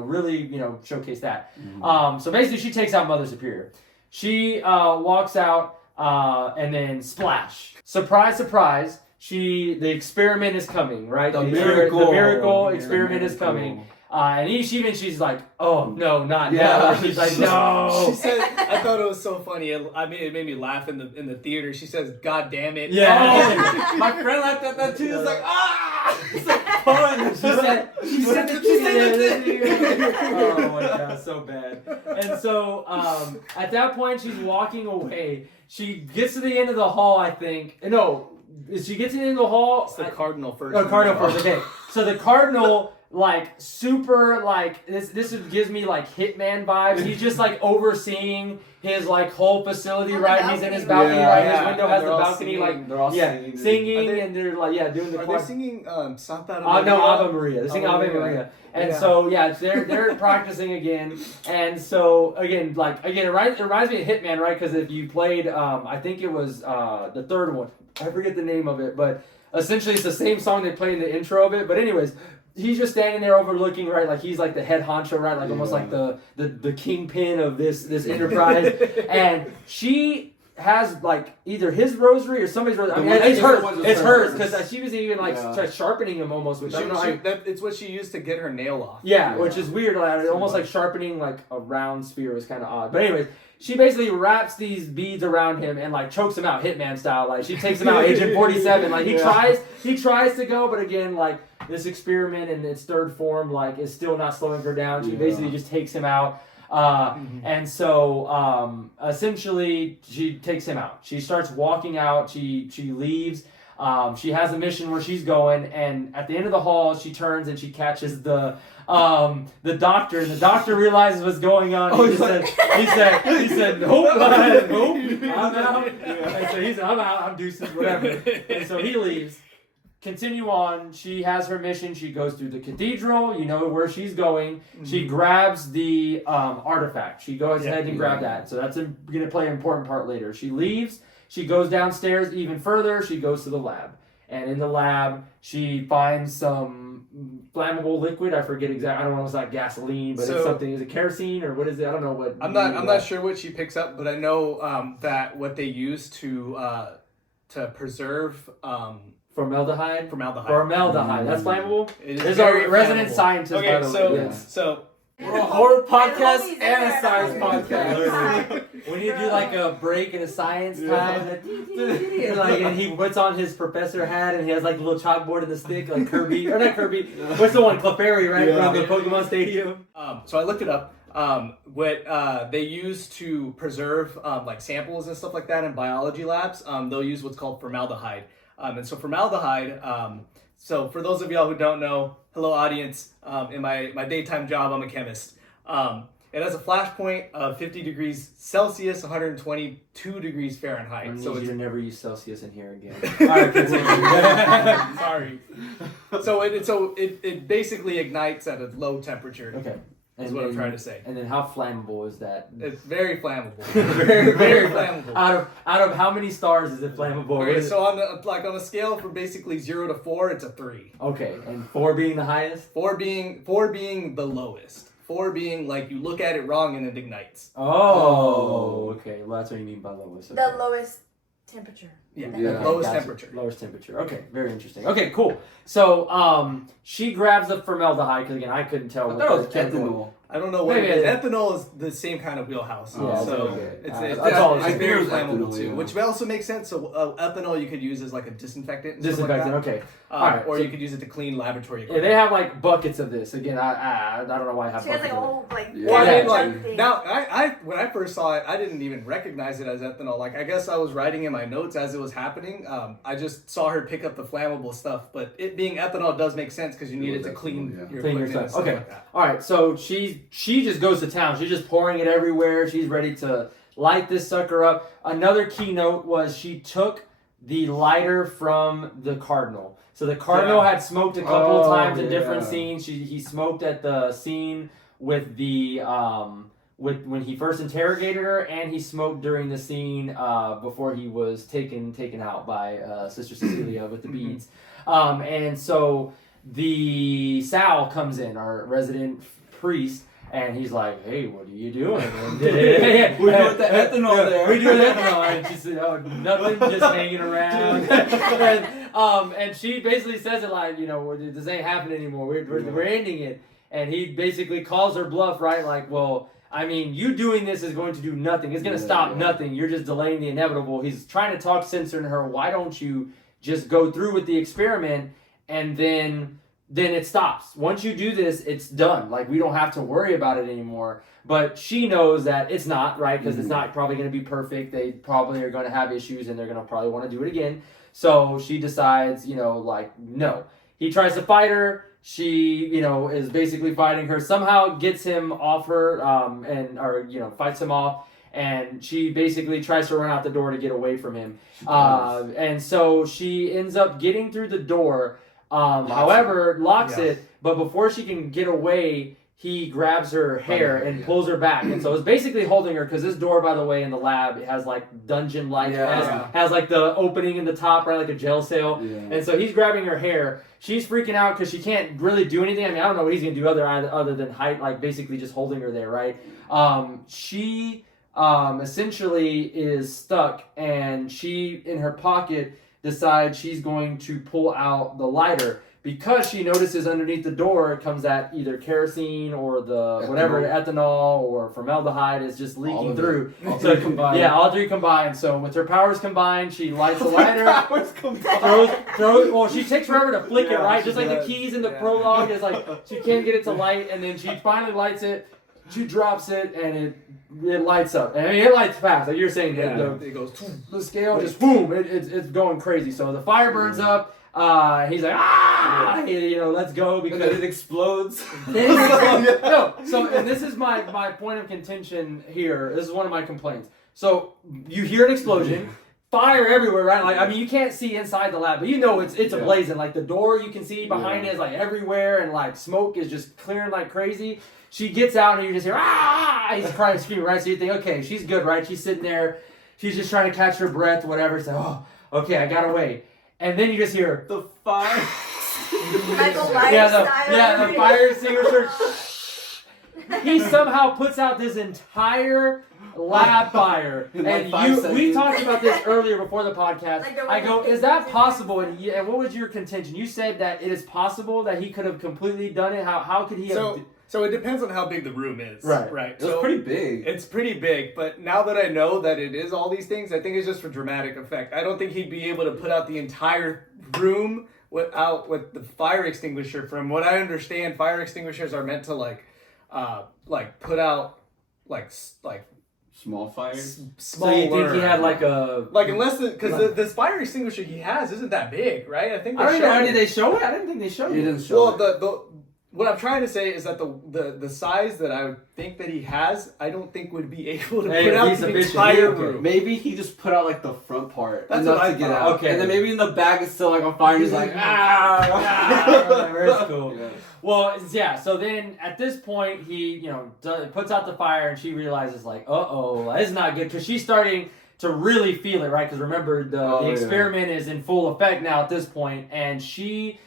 really, showcase that. Mhm. So basically, she takes out Mother Superior. She walks out, and then splash! Surprise, surprise! The experiment is coming, right? The The miracle. miracle Yeah, experiment is miracle. coming. And she's like, oh no, not Yeah. now. She's like, no. She said, I thought it was so funny. It made me laugh in the theater. She says, "God damn it!" Yeah. Oh, my friend laughed at that too. It's like, it's like fun. She said the Oh my god, so bad. And so at that point, she's walking away. She gets to the end of the hall, I think. No, she gets to the end of the hall. It's the cardinal first. Oh, cardinal first. Okay, so the cardinal. Like super like this gives me like Hitman vibes. He's just like overseeing his like whole facility, On the right? He's in his balcony. balcony, Yeah, right? yeah. His window And has they're the all balcony, singing. like They're all singing, singing. and they're like doing the Are choir. they singing Santa No, Ave Maria. They're singing Ave Ave Maria. Maria. And Yeah. so they're practicing again. And so again, it reminds me of Hitman, right? Because if you played, I think it was the third one. I forget the name of it, but essentially it's the same song they play in the intro of it. But anyways, he's just standing there overlooking, right? Like he's like the head honcho, right? Like almost like the kingpin of this enterprise. And she has like either his rosary or somebody's rosary. I mean, one- it's the hers. one just It's hers hers. because she was even like sharpening him almost. Which I don't know. It's what she used to get her nail off. Yeah, which is weird. Like, almost like sharpening like a round sphere was kind of odd. But anyways, she basically wraps these beads around him and like chokes him out, Hitman style. Like she takes him out, Agent 47. Like he tries to go, but again, like this experiment in its third form, like is still not slowing her down. She basically just takes him out. And so essentially she takes him out. She starts walking out. She leaves. She has a mission where she's going, and at the end of the hall, she turns and she catches the doctor, and the doctor realizes what's going on. He said, nope, nope, I'm out. And so he said, I'm out, I'm deuces, whatever. And so he leaves. Continue on. She has her mission. She goes through the cathedral. You know where she's going. She grabs the artifact. She goes ahead and grab that. So that's going to play an important part later. She leaves. She goes downstairs even further. She goes to the lab. And in the lab, she finds some flammable liquid. I forget exactly. I don't know if it's like gasoline, but it's something. Is it kerosene or what is it? I don't know what. I'm not sure what she picks up, but I know that what they use to preserve formaldehyde. Formaldehyde. That's flammable. It is There's very our resident flammable. scientist, Okay, by the so way. Yes. so We're a horror podcast homies and a there. science podcast. We need to do like a break in a science time, and he puts on his professor hat, and he has like a little chalkboard and the stick, like Kirby, or not Kirby. What's the one? Clefairy, right? Yeah. From the Pokemon Stadium. so I looked it up. What they use to preserve like samples and stuff like that in biology labs, they'll use what's called formaldehyde. And so formaldehyde, so for those of y'all who don't know, hello audience, in my daytime job, I'm a chemist. It has a flash point of 50 degrees Celsius, 122 degrees Fahrenheit. I need So you it's to never use Celsius in here again. All right, continue. sorry. So it basically ignites at a low temperature. Okay. Is what I'm trying to say. And then how flammable is that? It's very flammable. Very, very flammable. Out of how many stars is it flammable? Okay, so on the scale from basically 0 to 4, it's a 3. Okay, and 4 being the highest? 4 being the lowest. 4 being like you look at it wrong and it ignites. Oh, okay. Well, that's what you mean by lowest. Okay. The lowest temperature. Yeah, Yeah. lowest Gotcha. temperature. Lowest temperature. Okay, very interesting. Okay, cool. So, she grabs the formaldehyde because again, I couldn't tell. I what thought it was the chemical- ethanol. I don't know what Maybe it is. it- Ethanol is the same kind of wheelhouse. Yeah, so okay. it's That's all it's I think very it was flammable ethanol, too, yeah. which also makes sense. So ethanol you could use as like a disinfectant. and stuff like Disinfectant. that. Okay. Alright, or so- you could use it to clean laboratory Yeah, equipment. they have like buckets of this. Again, I don't know why I have She has buckets like a of it. whole like. Yeah. Well, I mean, Yeah. like thing. now, I when I first saw it, I didn't even recognize it as ethanol. Like, I guess I was writing in my notes as it was happening. I just saw her pick up the flammable stuff, but it being ethanol does make sense because you It need it was to clean ethanol, yeah. your Clean your equipment and stuff. stuff Okay. like that. All right, so she just goes to town. She's just pouring it everywhere. She's ready to light this sucker up. Another keynote was she took the lighter from the Cardinal. So the Cardinal had smoked a couple of times in different yeah. scenes. He smoked at the scene with the when he first interrogated her, and he smoked during the scene before he was taken out by Sister Cecilia with the beads. And so the Sal comes in, our resident priest, and he's like, "Hey, what are you doing?" And, We're doing the ethanol there. We're doing ethanol, and she said, "Oh, nothing, just hanging around." and she basically says it like, this ain't happening anymore. We're ending it. And he basically calls her bluff, right? Like, well, I mean, you doing this is going to do nothing. It's going to stop nothing. You're just delaying the inevitable. He's trying to talk sense into her. Why don't you just go through with the experiment, and then it stops. Once you do this, it's done. Like, we don't have to worry about it anymore. But she knows that it's not, right? Because it's not probably going to be perfect. They probably are going to have issues, and they're going to probably want to do it again. So she decides, no. He tries to fight her. She, is basically fighting her. Somehow gets him off her, fights him off. And she basically tries to run out the door to get away from him. And so she ends up getting through the door. However, locks it, but before she can get away, he grabs her hair and pulls her back. And so it's basically holding her, because this door, by the way, in the lab has like dungeon-like, has like the opening in the top, right, like a jail cell. Yeah. And so he's grabbing her hair. She's freaking out because she can't really do anything. I mean, I don't know what he's going to do other than hide, like basically just holding her there, right? She essentially is stuck, and she, in her pocket, decides she's going to pull out the lighter, because she notices underneath the door it comes that either kerosene or the ethanol or formaldehyde is just leaking through. All three combined. Yeah, all three combined. So with her powers combined, she lights the lighter. Powers combined. Well, she takes forever to flick it, right? Just like the keys in the prologue is like she can't get it to light, and then she finally lights it. She drops it, and it lights up. I mean, it lights fast. Like you're saying, It goes. the scale just boom. It's going crazy. So the fire burns up. He's like, let's go, because And then it explodes. No, so, and this is my point of contention here. This is one of my complaints. So you hear an explosion, fire everywhere, right? Like, I mean, you can't see inside the lab, but it's ablazing. Like the door you can see behind it is like everywhere, and like smoke is just clearing like crazy. She gets out, and you just hear he's crying, screaming, right? So you think, okay, she's good, right? She's sitting there, she's just trying to catch her breath, whatever. So, okay, I got away. And then you just hear The fire. Michael Myers style. the fire extinguisher. He somehow puts out this entire lab fire. In like And 5 we seconds. talked about this earlier before the podcast. Like, I go, is that possible? And what was your contention? You said that it is possible that he could have completely done it. How could he have? So it depends on how big the room is. Right. Right. It was pretty big. It's pretty big, but now that I know that it is all these things, I think it's just for dramatic effect. I don't think he'd be able to put out the entire room with the fire extinguisher. From what I understand, fire extinguishers are meant to put out like Small fires. small. So you think he had like a unless because the fire extinguisher he has isn't that big, right? I think I don't showed know. it. Did they show it? I didn't think they showed You it. didn't show Well, it. what I'm trying to say is that the size that I would think that he has, I don't think would be able to put out the entire room. Maybe he just put out like the front part. That's enough what I to get thought. out. Okay. And then maybe in the back it's still like on fire and he's like, That's cool. Yeah. Well, yeah, so then at this point, he, puts out the fire and she realizes, like, uh-oh, this is not good, because she's starting to really feel it, right? Because remember, the experiment is in full effect now at this point, and she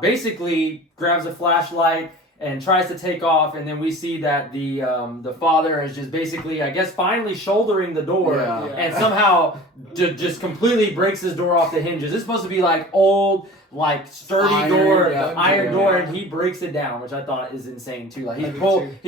basically grabs a flashlight and tries to take off, and then we see that the father is just basically, I guess, finally shouldering the door, and somehow just completely breaks his door off the hinges. It's supposed to be like old, like sturdy iron door, and he breaks it down, which I thought is insane too. Like he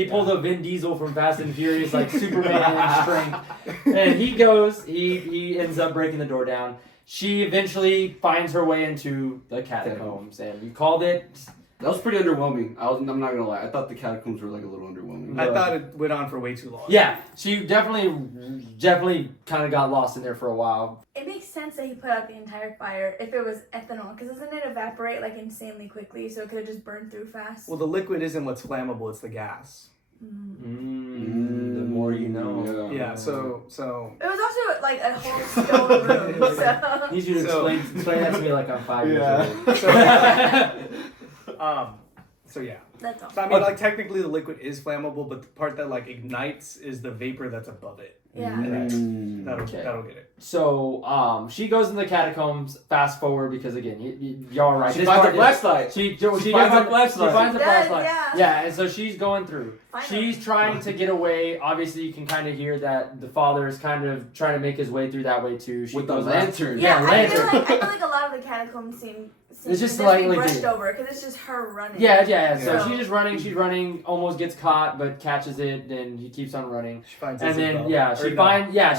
pulled a Vin Diesel from Fast and Furious, like Superman strength, and he ends up breaking the door down. She eventually finds her way into the catacombs, and you called it. That was pretty underwhelming. I'm not gonna lie. I thought the catacombs were like a little underwhelming. I thought it went on for way too long. Yeah, she definitely kind of got lost in there for a while. It makes sense that he put out the entire fire if it was ethanol, because doesn't it evaporate like insanely quickly, so it could have just burned through fast? Well, the liquid isn't what's flammable; it's the gas. The more you know. Yeah. So. It was also like a whole stone room, so. Need you to explain that to me like I'm 5 years old. So yeah. That's all. So I mean, like technically the liquid is flammable, but the part that like ignites is the vapor that's above it. Yeah. And that'll get it. So she goes in the catacombs. Fast forward, because again, y'all are right. She finds a flashlight. She finds a flashlight. She finds a flashlight. Yeah. And so she's going through. Finally. She's trying to get away. Obviously, you can kind of hear that the father is kind of trying to make his way through that way too. She With the goes lantern. Yeah, I lantern. feel like a lot of the catacombs seem It's just to like- be like brushed the- over, because it's just her running. Yeah. So Yeah. she's just running. She's running. Almost gets caught, but catches it. Then he keeps on running. She finds And Isabel. then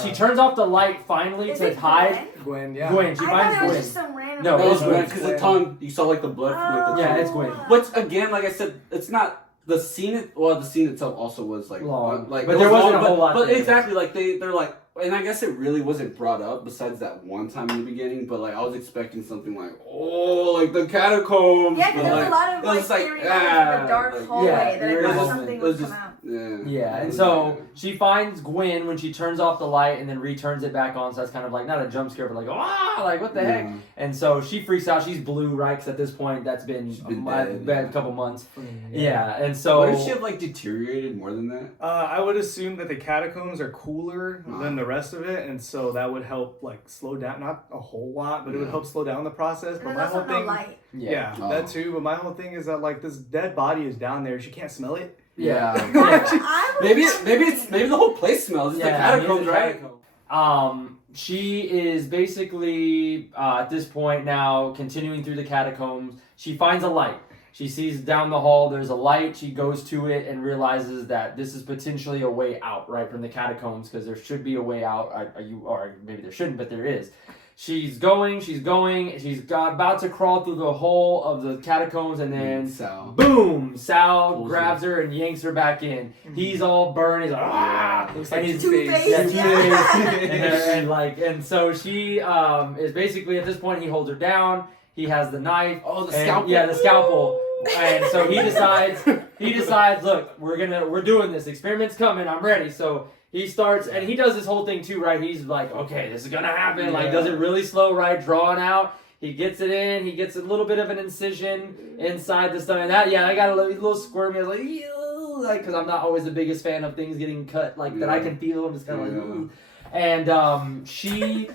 she turns off the light finally Is to it hide. Gwen. Yeah. Gwen. She I finds thought it was Gwen. just some random. No, That was Gwen. Gwen, because the tongue, you saw like the blood from like the Yeah, tongue. it's Gwen. Which again, like I said, it's not the scene. The scene itself also was like Long. like But it there was wasn't long, a whole lot But there. exactly, like they're like, and I guess it really wasn't brought up besides that one time in the beginning. But like I was expecting something like, like the catacombs. Yeah, because but, there was a lot of it was like like, theory about the dark like, hallway that I it thought was- something it was would come just- out. Yeah, and so she finds Gwen when she turns off the light and then returns it back on. So that's kind of like not a jump scare, but like like what the heck? Yeah. And so she freaks out. She's blue, right? Because at this point, that's been, dead, a couple months. Yeah. And so What if she had like deteriorated more than that? I would assume that the catacombs are cooler than the rest of it, and so that would help like slow down, not a whole lot, but it would help slow down the process. And But there's my also whole no thing, light. yeah, Oh. that too. But my whole thing is that like this dead body is down there. She can't smell it. yeah. Maybe the whole place smells. It's the catacombs, right? She is basically at this point now continuing through the catacombs. She finds a light. She sees down the hall there's a light. She goes to it and realizes that this is potentially a way out, right, from the catacombs, because there should be a way out. Or maybe there shouldn't, but there is. She's going. She's about to crawl through the hole of the catacombs, and then Sal. boom! Sal Pulls grabs her and yanks her back in. He's all burned. He's like, ah! Looks like And he's Two-Face. yeah, Yeah. and so she is basically at this point he holds her down. He has the knife. Oh, the and- scalpel. Yeah, the scalpel. And so he decides. Look, we're doing this. Experiment's coming. I'm ready. So he starts, and he does this whole thing too, right? He's like, okay, this is gonna happen. Like, does it really slow, right? Drawing out. He gets it in. He gets a little bit of an incision inside the stomach. I got a little squirmy. I was like, ew, like, because I'm not always the biggest fan of things getting cut like that. I can feel. I'm just kind of like, ooh. And she,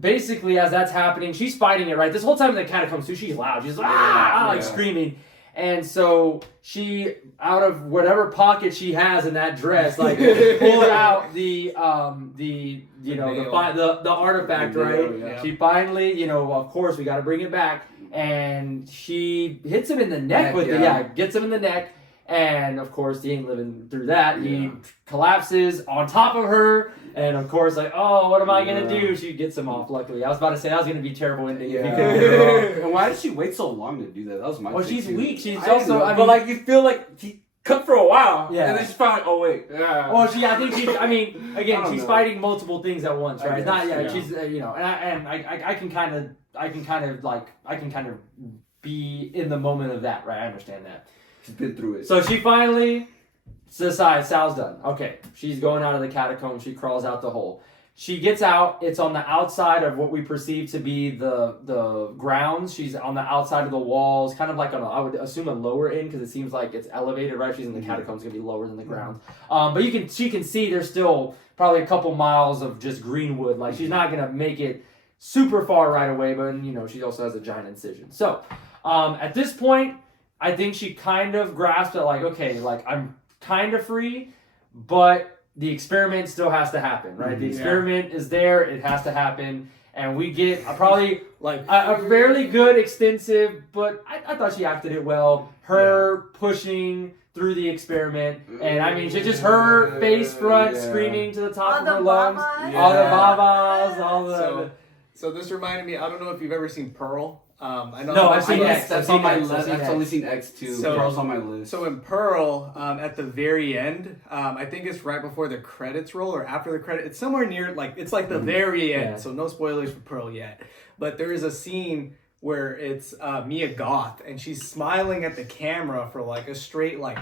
basically, as that's happening, she's fighting it, right? This whole time in the catacombs too, she's loud. She's like screaming. And so she, out of whatever pocket she has in that dress, like pulled out the artifact, right? Yeah. She finally, of course, we got to bring it back, and she hits him in the neck with it. Gets him in the neck, and of course, he ain't living through that. He collapses on top of her. And of course, like, oh, what am I gonna do? She gets him off. Luckily, I was about to say that was gonna be a terrible ending. If he couldn't get her off. And why did she wait so long to do that? That was my. Well, thing, she's too. weak. She's I also. know, I mean, but like you feel like he cut for a while, Yeah. and then she's finally. Oh wait. Yeah. well, I think she's. I mean, again, I don't she's know. fighting multiple things at once, right? I Not. guess, Yeah. She's. And I can kind of be in the moment of that, right? I understand that. She's been through it. So she finally decides Sal's done. Okay, she's going out of the catacomb. She crawls out the hole. She gets out. It's on the outside of what we perceive to be the grounds. She's on the outside of the walls, kind of like on I would assume a lower end because it seems like it's elevated, right? She's in the catacombs, gonna be lower than the ground. But she can see there's still probably a couple miles of just greenwood. Like she's not gonna make it super far right away, but she also has a giant incision. So at this point, I think she kind of grasped it, like, okay, like I'm kind of free, but the experiment still has to happen, right? The experiment is there, it has to happen, and we get probably like a fairly good, extensive, but I thought she acted it well. Her pushing through the experiment, and I mean, just her face front screaming to the top of her lungs, all the babas, all the. So this reminded me. I don't know if you've ever seen Pearl. I know. No, I've seen X. That's on my list. I've only seen X too. So, Pearl's on my list. So in Pearl, at the very end, I think it's right before the credits roll or after the credit. It's somewhere near, like, it's like the very end. So no spoilers for Pearl yet. But there is a scene where it's Mia Goth, and she's smiling at the camera for like a straight like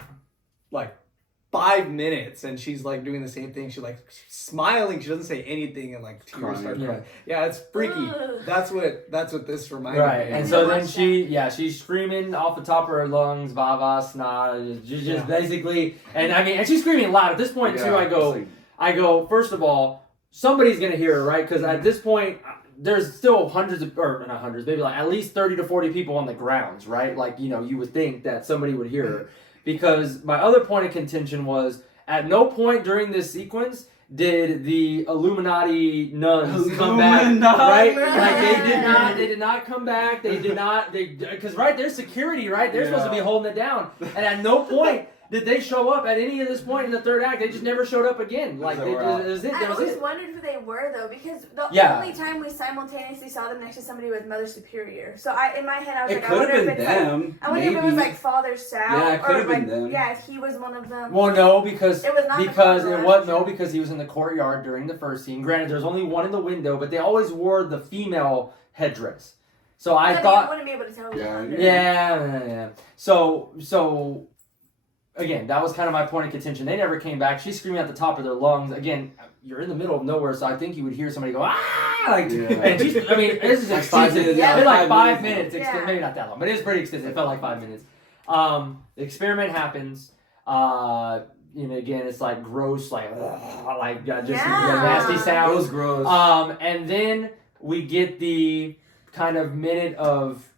5 minutes, and she's like doing the same thing. She's smiling. She doesn't say anything, and like tears start crying. Yeah, it's freaky. That's what this reminded me. Right, and so then she's screaming off the top of her lungs, Vavasna, just basically, and I mean, and she's screaming loud. At this point too, I go. First of all, somebody's gonna hear her, right? Because at this point, there's still not hundreds, maybe like at least 30 to 40 people on the grounds, right? Like, you would think that somebody would hear her. Because my other point of contention was, at no point during this sequence did the Illuminati nuns come back, right? Like they did not come back. Because right, there's security, right? They're supposed to be holding it down. And at no point did they show up at any of this point in the third act. They just never showed up again. Like that was it. I always wondered who they were though, because the only time we simultaneously saw them next to somebody was Mother Superior. So in my head I was I wonder if it's them. I wonder if it was like Father Sal. Yeah, it could have been them. Yeah, if he was one of them. Well, no, because it was not because he was in the courtyard during the first scene. Granted, there's only one in the window, but they always wore the female headdress. So I thought you wouldn't be able to tell. Yeah. So. Again, that was kind of my point of contention. They never came back. She's screaming at the top of their lungs. Again, you're in the middle of nowhere, so I think you would hear somebody go, ah! And she's, I mean, this is extensive. It's like 5 minutes. Maybe not that long, but it is pretty extensive. It felt like 5 minutes. The experiment happens. Again, it's like gross, nasty sounds. It was gross. And then we get the kind of minute of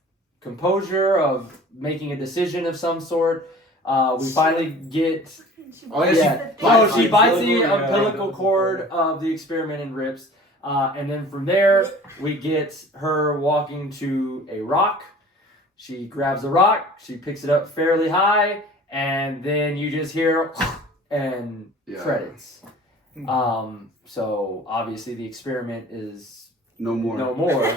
composure, of making a decision of some sort. We finally get. She bites the umbilical cord of the experiment and rips. And then from there, we get her walking to a rock. She grabs the rock. She picks it up fairly high, and then you just hear and credits. So obviously the experiment is no more.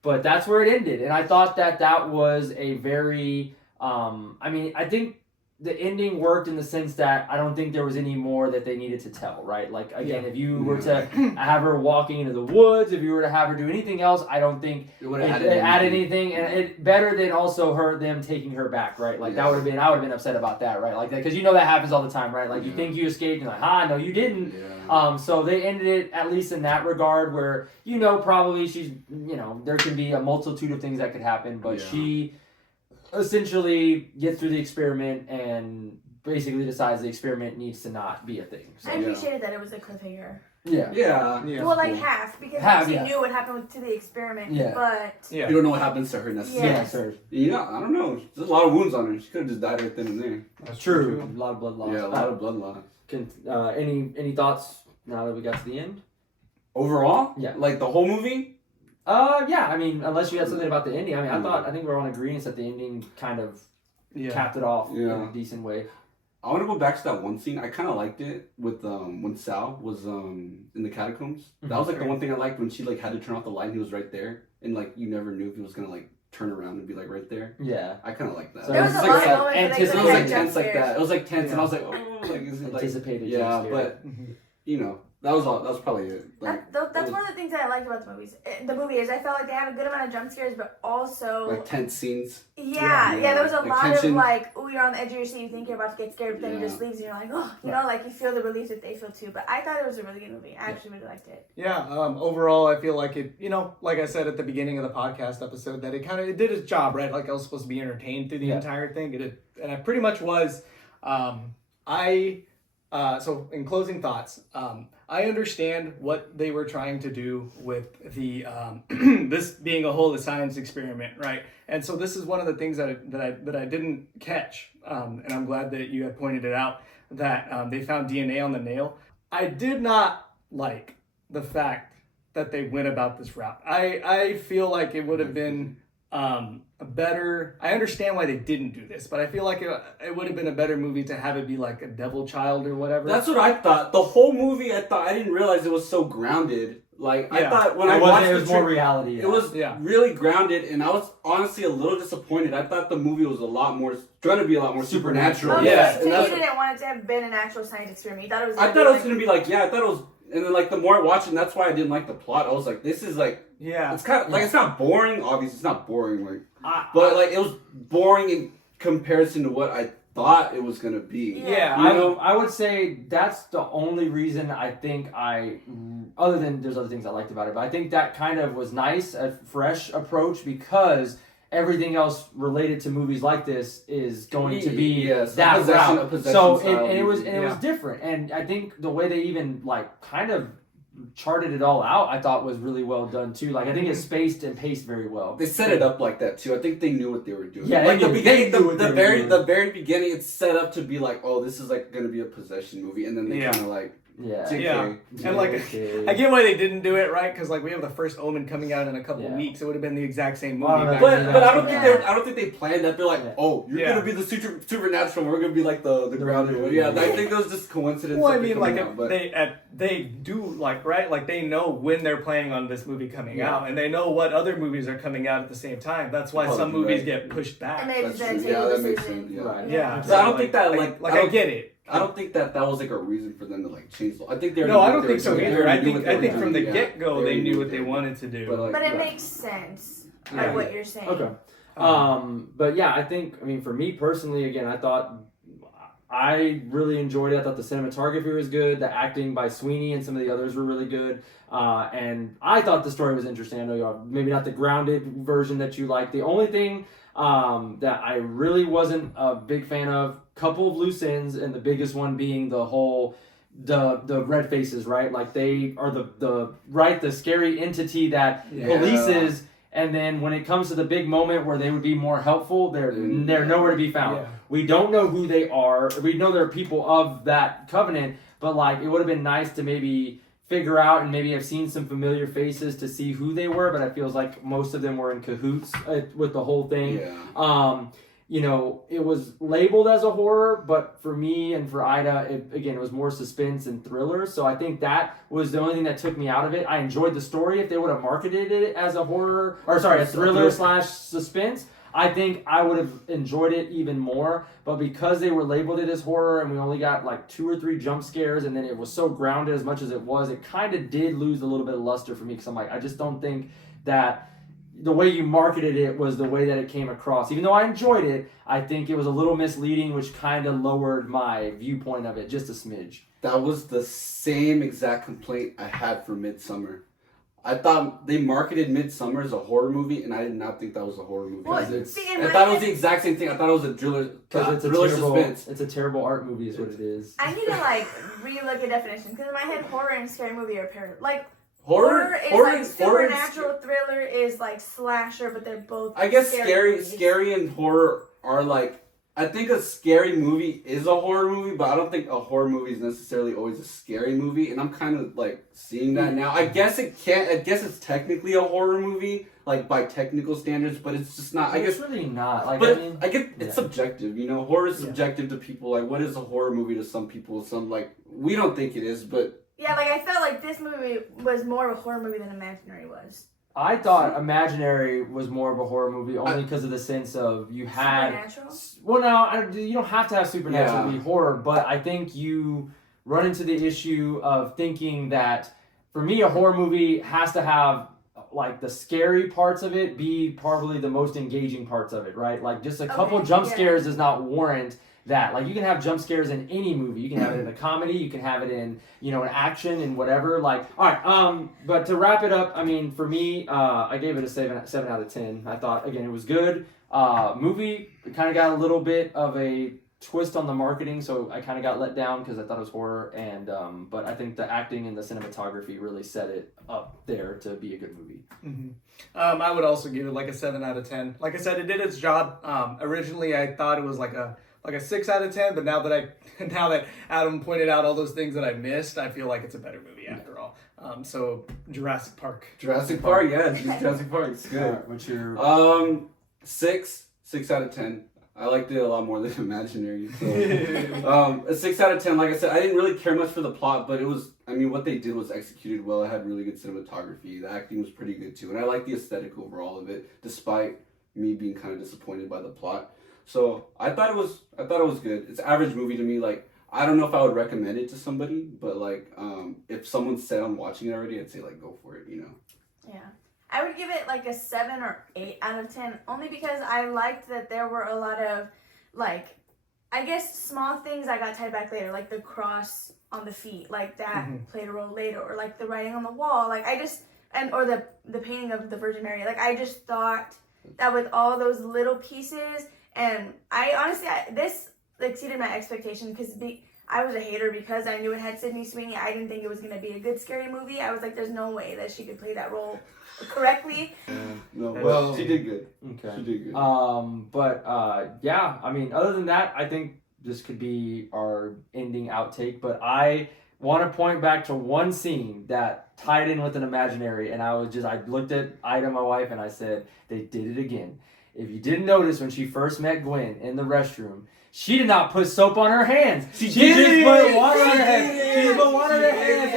But that's where it ended, and I thought that was a very. I think the ending worked in the sense that I don't think there was any more that they needed to tell, right? Like, again, if you were to have her walking into the woods, if you were to have her do anything else, I don't think it would have added anything. And it better than also them taking her back, right? Like, I would have been upset about that, right? Like, because that happens all the time, right? Like, you think you escaped, and like, no, you didn't. Yeah. So they ended it, at least in that regard, where, probably she's, there can be a multitude of things that could happen, but she essentially gets through the experiment and basically decides the experiment needs to not be a thing. So, I appreciated that it was a cliffhanger. Yeah. Well, like half, because she knew what happened to the experiment, but you don't know what happens to her necessarily. I don't know. There's a lot of wounds on her. She could have just died right then and there. That's true. A lot of blood loss. Yeah, a lot of blood loss. Any thoughts now that we got to the end? Overall? Yeah. Like the whole movie? I mean, unless you had something about the ending. I mean, I think we're on agreement that the ending kind of capped it off in a decent way. I want to go back to that one scene. I kind of liked it with when Sal was in the catacombs. That was like the one thing I liked, when she like had to turn off the light and he was right there, and like you never knew if he was gonna like turn around and be like right there. Yeah, I kind of like that. So there was a lot of moments it was like tense like that. It was like tense, and I was like, oh, like is it like anticipated? Yeah, but you know, that was probably it. Like, That's one of the things that I liked about the movie is I felt like they had a good amount of jump scares, but also like tense scenes. Yeah, there was a Like lot tension. of like, oh, you're on the edge of your seat, you think you're about to get scared, but then Yeah. it just leaves and you're like, oh, you know, like you feel the relief that they feel too. But I thought it was a really good movie. I actually really liked it. Yeah, overall, I feel like it, like I said at the beginning of the podcast episode, that it did its job, right? Like I was supposed to be entertained through the entire thing. And I pretty much was. So in closing thoughts, I understand what they were trying to do with the this being a whole science experiment, right? And so this is one of the things that I didn't catch, and I'm glad that you had pointed it out, that they found DNA on the nail. I did not like the fact that they went about this route. I feel like it would have been a better. I understand why they didn't do this, but I feel like it would have been a better movie to have it be like a devil child or whatever. That's what I thought. The whole movie, I didn't realize it was so grounded. Like I thought when I watched it was more reality. It was really grounded, and I was honestly a little disappointed. I thought the movie was going to be a lot more supernatural. Oh, Yes, so you didn't want it to have been an actual science experiment. You thought it was. I thought it was going to be like I thought it was, and then like the more I watched it, that's why I didn't like the plot. I was like, this is like. Yeah. It's kind of like it's not boring. Obviously, it's not boring. Like, but like it was boring in comparison to what I thought it was gonna be. Yeah, I would say that's the only reason I think other than there's other things I liked about it, but I think that kind of was nice, a fresh approach, because everything else related to movies like this is going to be that route. So it was different, and I think the way they even like kind of charted it all out, I thought was really well done too. Like I think it's spaced and paced very well. They set it up like that too. I think they knew what they were doing. Yeah, like the beginning, the very beginning, it's set up to be like, oh, this is like going to be a possession movie, and then they kind of like. And like, I get why they didn't do it, right? Because like we have the first Omen coming out in a couple of weeks. It would have been the exact same movie. But I don't think they planned that. They're like, oh, you're gonna be the supernatural. We're gonna be like the grounded one. Yeah, I think those just coincidences. Well, I mean, like they do like right, like they know when they're planning on this movie coming out, and they know what other movies are coming out at the same time. That's why some movies get pushed back. That makes sense. Yeah. So I don't think that like I get it. I don't think that was like a reason for them to like change. I think they. No, I don't think so either. I think from the get go they knew what they wanted to do. But it makes sense. Like what you're saying. Okay. But yeah, I think for me personally, again, I really enjoyed it. I thought the cinematography was good. The acting by Sweeney and some of the others were really good. And I thought the story was interesting. I know y'all maybe not the grounded version that you like. The only thing that I really wasn't a big fan of, couple of loose ends, and the biggest one being the whole the red faces, right? Like they are the scary entity that polices. And then when it comes to the big moment where they would be more helpful, they're nowhere to be found. Yeah. We don't know who they are. We know they're people of that covenant, but like it would have been nice to maybe figure out and maybe have seen some familiar faces to see who they were. But it feels like most of them were in cahoots with the whole thing. Yeah. It was labeled as a horror, but for me and for Ida, it was more suspense and thriller. So I think that was the only thing that took me out of it. I enjoyed the story. If they would have marketed it as a a thriller / suspense, I think I would have enjoyed it even more. But because they were labeled it as horror and we only got like 2 or 3 jump scares, and then it was so grounded as much as it was, it kind of did lose a little bit of luster for me, because I'm like, I just don't think that the way you marketed it was the way that it came across. Even though I enjoyed it, I think it was a little misleading, which kind of lowered my viewpoint of it just a smidge. That was the same exact complaint I had for Midsommar. I thought they marketed Midsommar as a horror movie, and I did not think that was a horror movie. I thought it was the exact same thing. I thought it was a thriller. Because it's a terrible art movie is what it is. I need to relook at definitions, because in my head, horror and scary movie are paired. Horror is supernatural, thriller is like slasher, but they're both. I guess scary and horror are like. I think a scary movie is a horror movie, but I don't think a horror movie is necessarily always a scary movie, and I'm kind of like seeing that now. I guess it's technically a horror movie, like by technical standards, but it's just not. It's really not. It's subjective, Horror is subjective to people. Like, what is a horror movie to some people? Some we don't think it is, but. Yeah, I felt like this movie was more of a horror movie than Imaginary was. I thought Imaginary was more of a horror movie only because of the sense of you had... Supernatural? Well, no, you don't have to have supernatural to be horror, but I think you run into the issue of thinking that, for me, a horror movie has to have like the scary parts of it be probably the most engaging parts of it, right? Like just a couple jump scares does not warrant that. Like you can have jump scares in any movie. You can have it in a comedy, you can have it in, an action and whatever. Like, all right, but to wrap it up, I mean, for me, I gave it a 7 out of 10. I thought, again, it was good. Movie kind of got a little bit of a twist on the marketing, so I kind of got let down because I thought it was horror, and but I think the acting and the cinematography really set it up there to be a good movie. Mm-hmm. I would also give it like a 7 out of 10. Like I said, it did its job. Originally, I thought it was like a 6 out of 10, but now that Adam pointed out all those things that I missed, I feel like it's a better movie after all. So Jurassic Park. Jurassic Park, yeah, Jurassic Park. It's good. What's your 6 out of 10. I liked it a lot more than Imaginary. So. A 6 out of 10. Like I said, I didn't really care much for the plot, but what they did was executed well. It had really good cinematography. The acting was pretty good too, and I like the aesthetic overall of it, despite me being kind of disappointed by the plot. So I thought it was good. It's an average movie to me. Like, I don't know if I would recommend it to somebody, but like if someone said I'm watching it already, I'd say like go for it. Yeah. I would give it like a 7 or 8 out of 10, only because I liked that there were a lot of, like, I guess small things that got tied back later, like the cross on the feet, like that played a role later, or like the writing on the wall, like or the painting of the Virgin Mary. Like, I just thought that with all those little pieces, and I honestly, this exceeded my expectation because I was a hater because I knew it had Sydney Sweeney. I didn't think it was going to be a good scary movie. I was like, there's no way that she could play that role correctly. Well, she did good. Okay. She did good. Yeah, I mean, other than that, I think this could be our ending outtake, but I want to point back to one scene that tied in with an Imaginary, and I looked at Ida, my wife, and I said, they did it again. If you didn't notice, when she first met Gwen in the restroom, she did not put soap on her hands. She just put water on her hands. She just put water on her hands.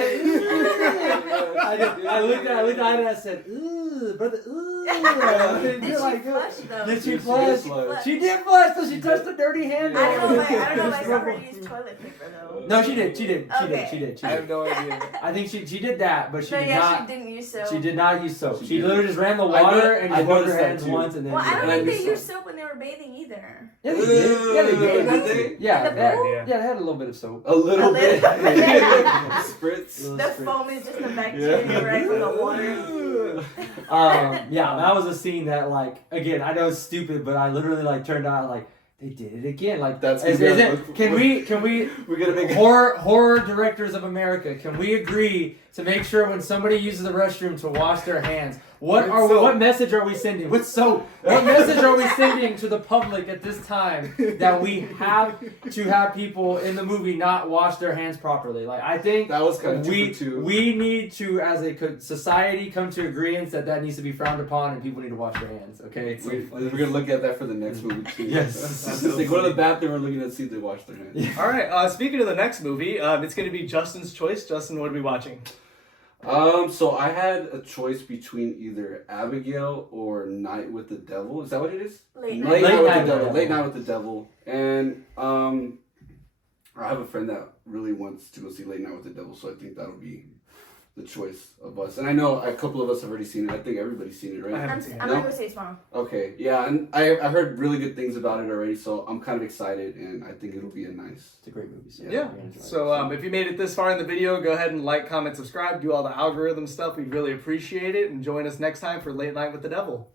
I looked at Ida and I said, "Ooh, brother, ooh." Did she flush though? Did she flush? She did flush, so she touched the dirty hand. I don't know if I saw her use toilet paper though. No, she did. I have no idea. I think she did that, but she did not. She didn't use soap. She did not use soap. She literally just ran the water and just rubbed her hands once, and then. Well, I don't think they used soap when they were bathing either. Yeah, they did. Yeah, they did. Yeah, they had a little bit of soap. A little bit. Spritz. The foam is just the bacteria right from the water. That was a scene that, like, again, I know it's stupid, but I literally like turned out like they did it again. Like, that's can we we're gonna make horror directors of America, can we agree to make sure when somebody uses the restroom to wash their hands? What message are we sending? What message are we sending to the public at this time that we have to have people in the movie not wash their hands properly? Like, I think that was kind of we need to, as a society, come to agreement that needs to be frowned upon and people need to wash their hands. Okay, we're gonna look at that for the next movie too. Yes, they go to the bathroom. We're looking to see if they wash their hands. All right. Speaking of the next movie, it's going to be Justin's choice. Justin, what are we watching? So I had a choice between either Abigail or Night with the Devil. Is that what it is? Late Night with the Devil. Late Night with the Devil. And I have a friend that really wants to go see Late Night with the Devil, so I think that'll be the choice of us. And I know a couple of us have already seen it. I think everybody's seen it, right? I haven't seen it. I'm gonna go see it tomorrow. Okay, yeah, and I heard really good things about it already, so I'm kind of excited, and I think it'll be It's a great movie. So yeah. So if you made it this far in the video, go ahead and like, comment, subscribe, do all the algorithm stuff. We'd really appreciate it, and join us next time for Late Night with the Devil.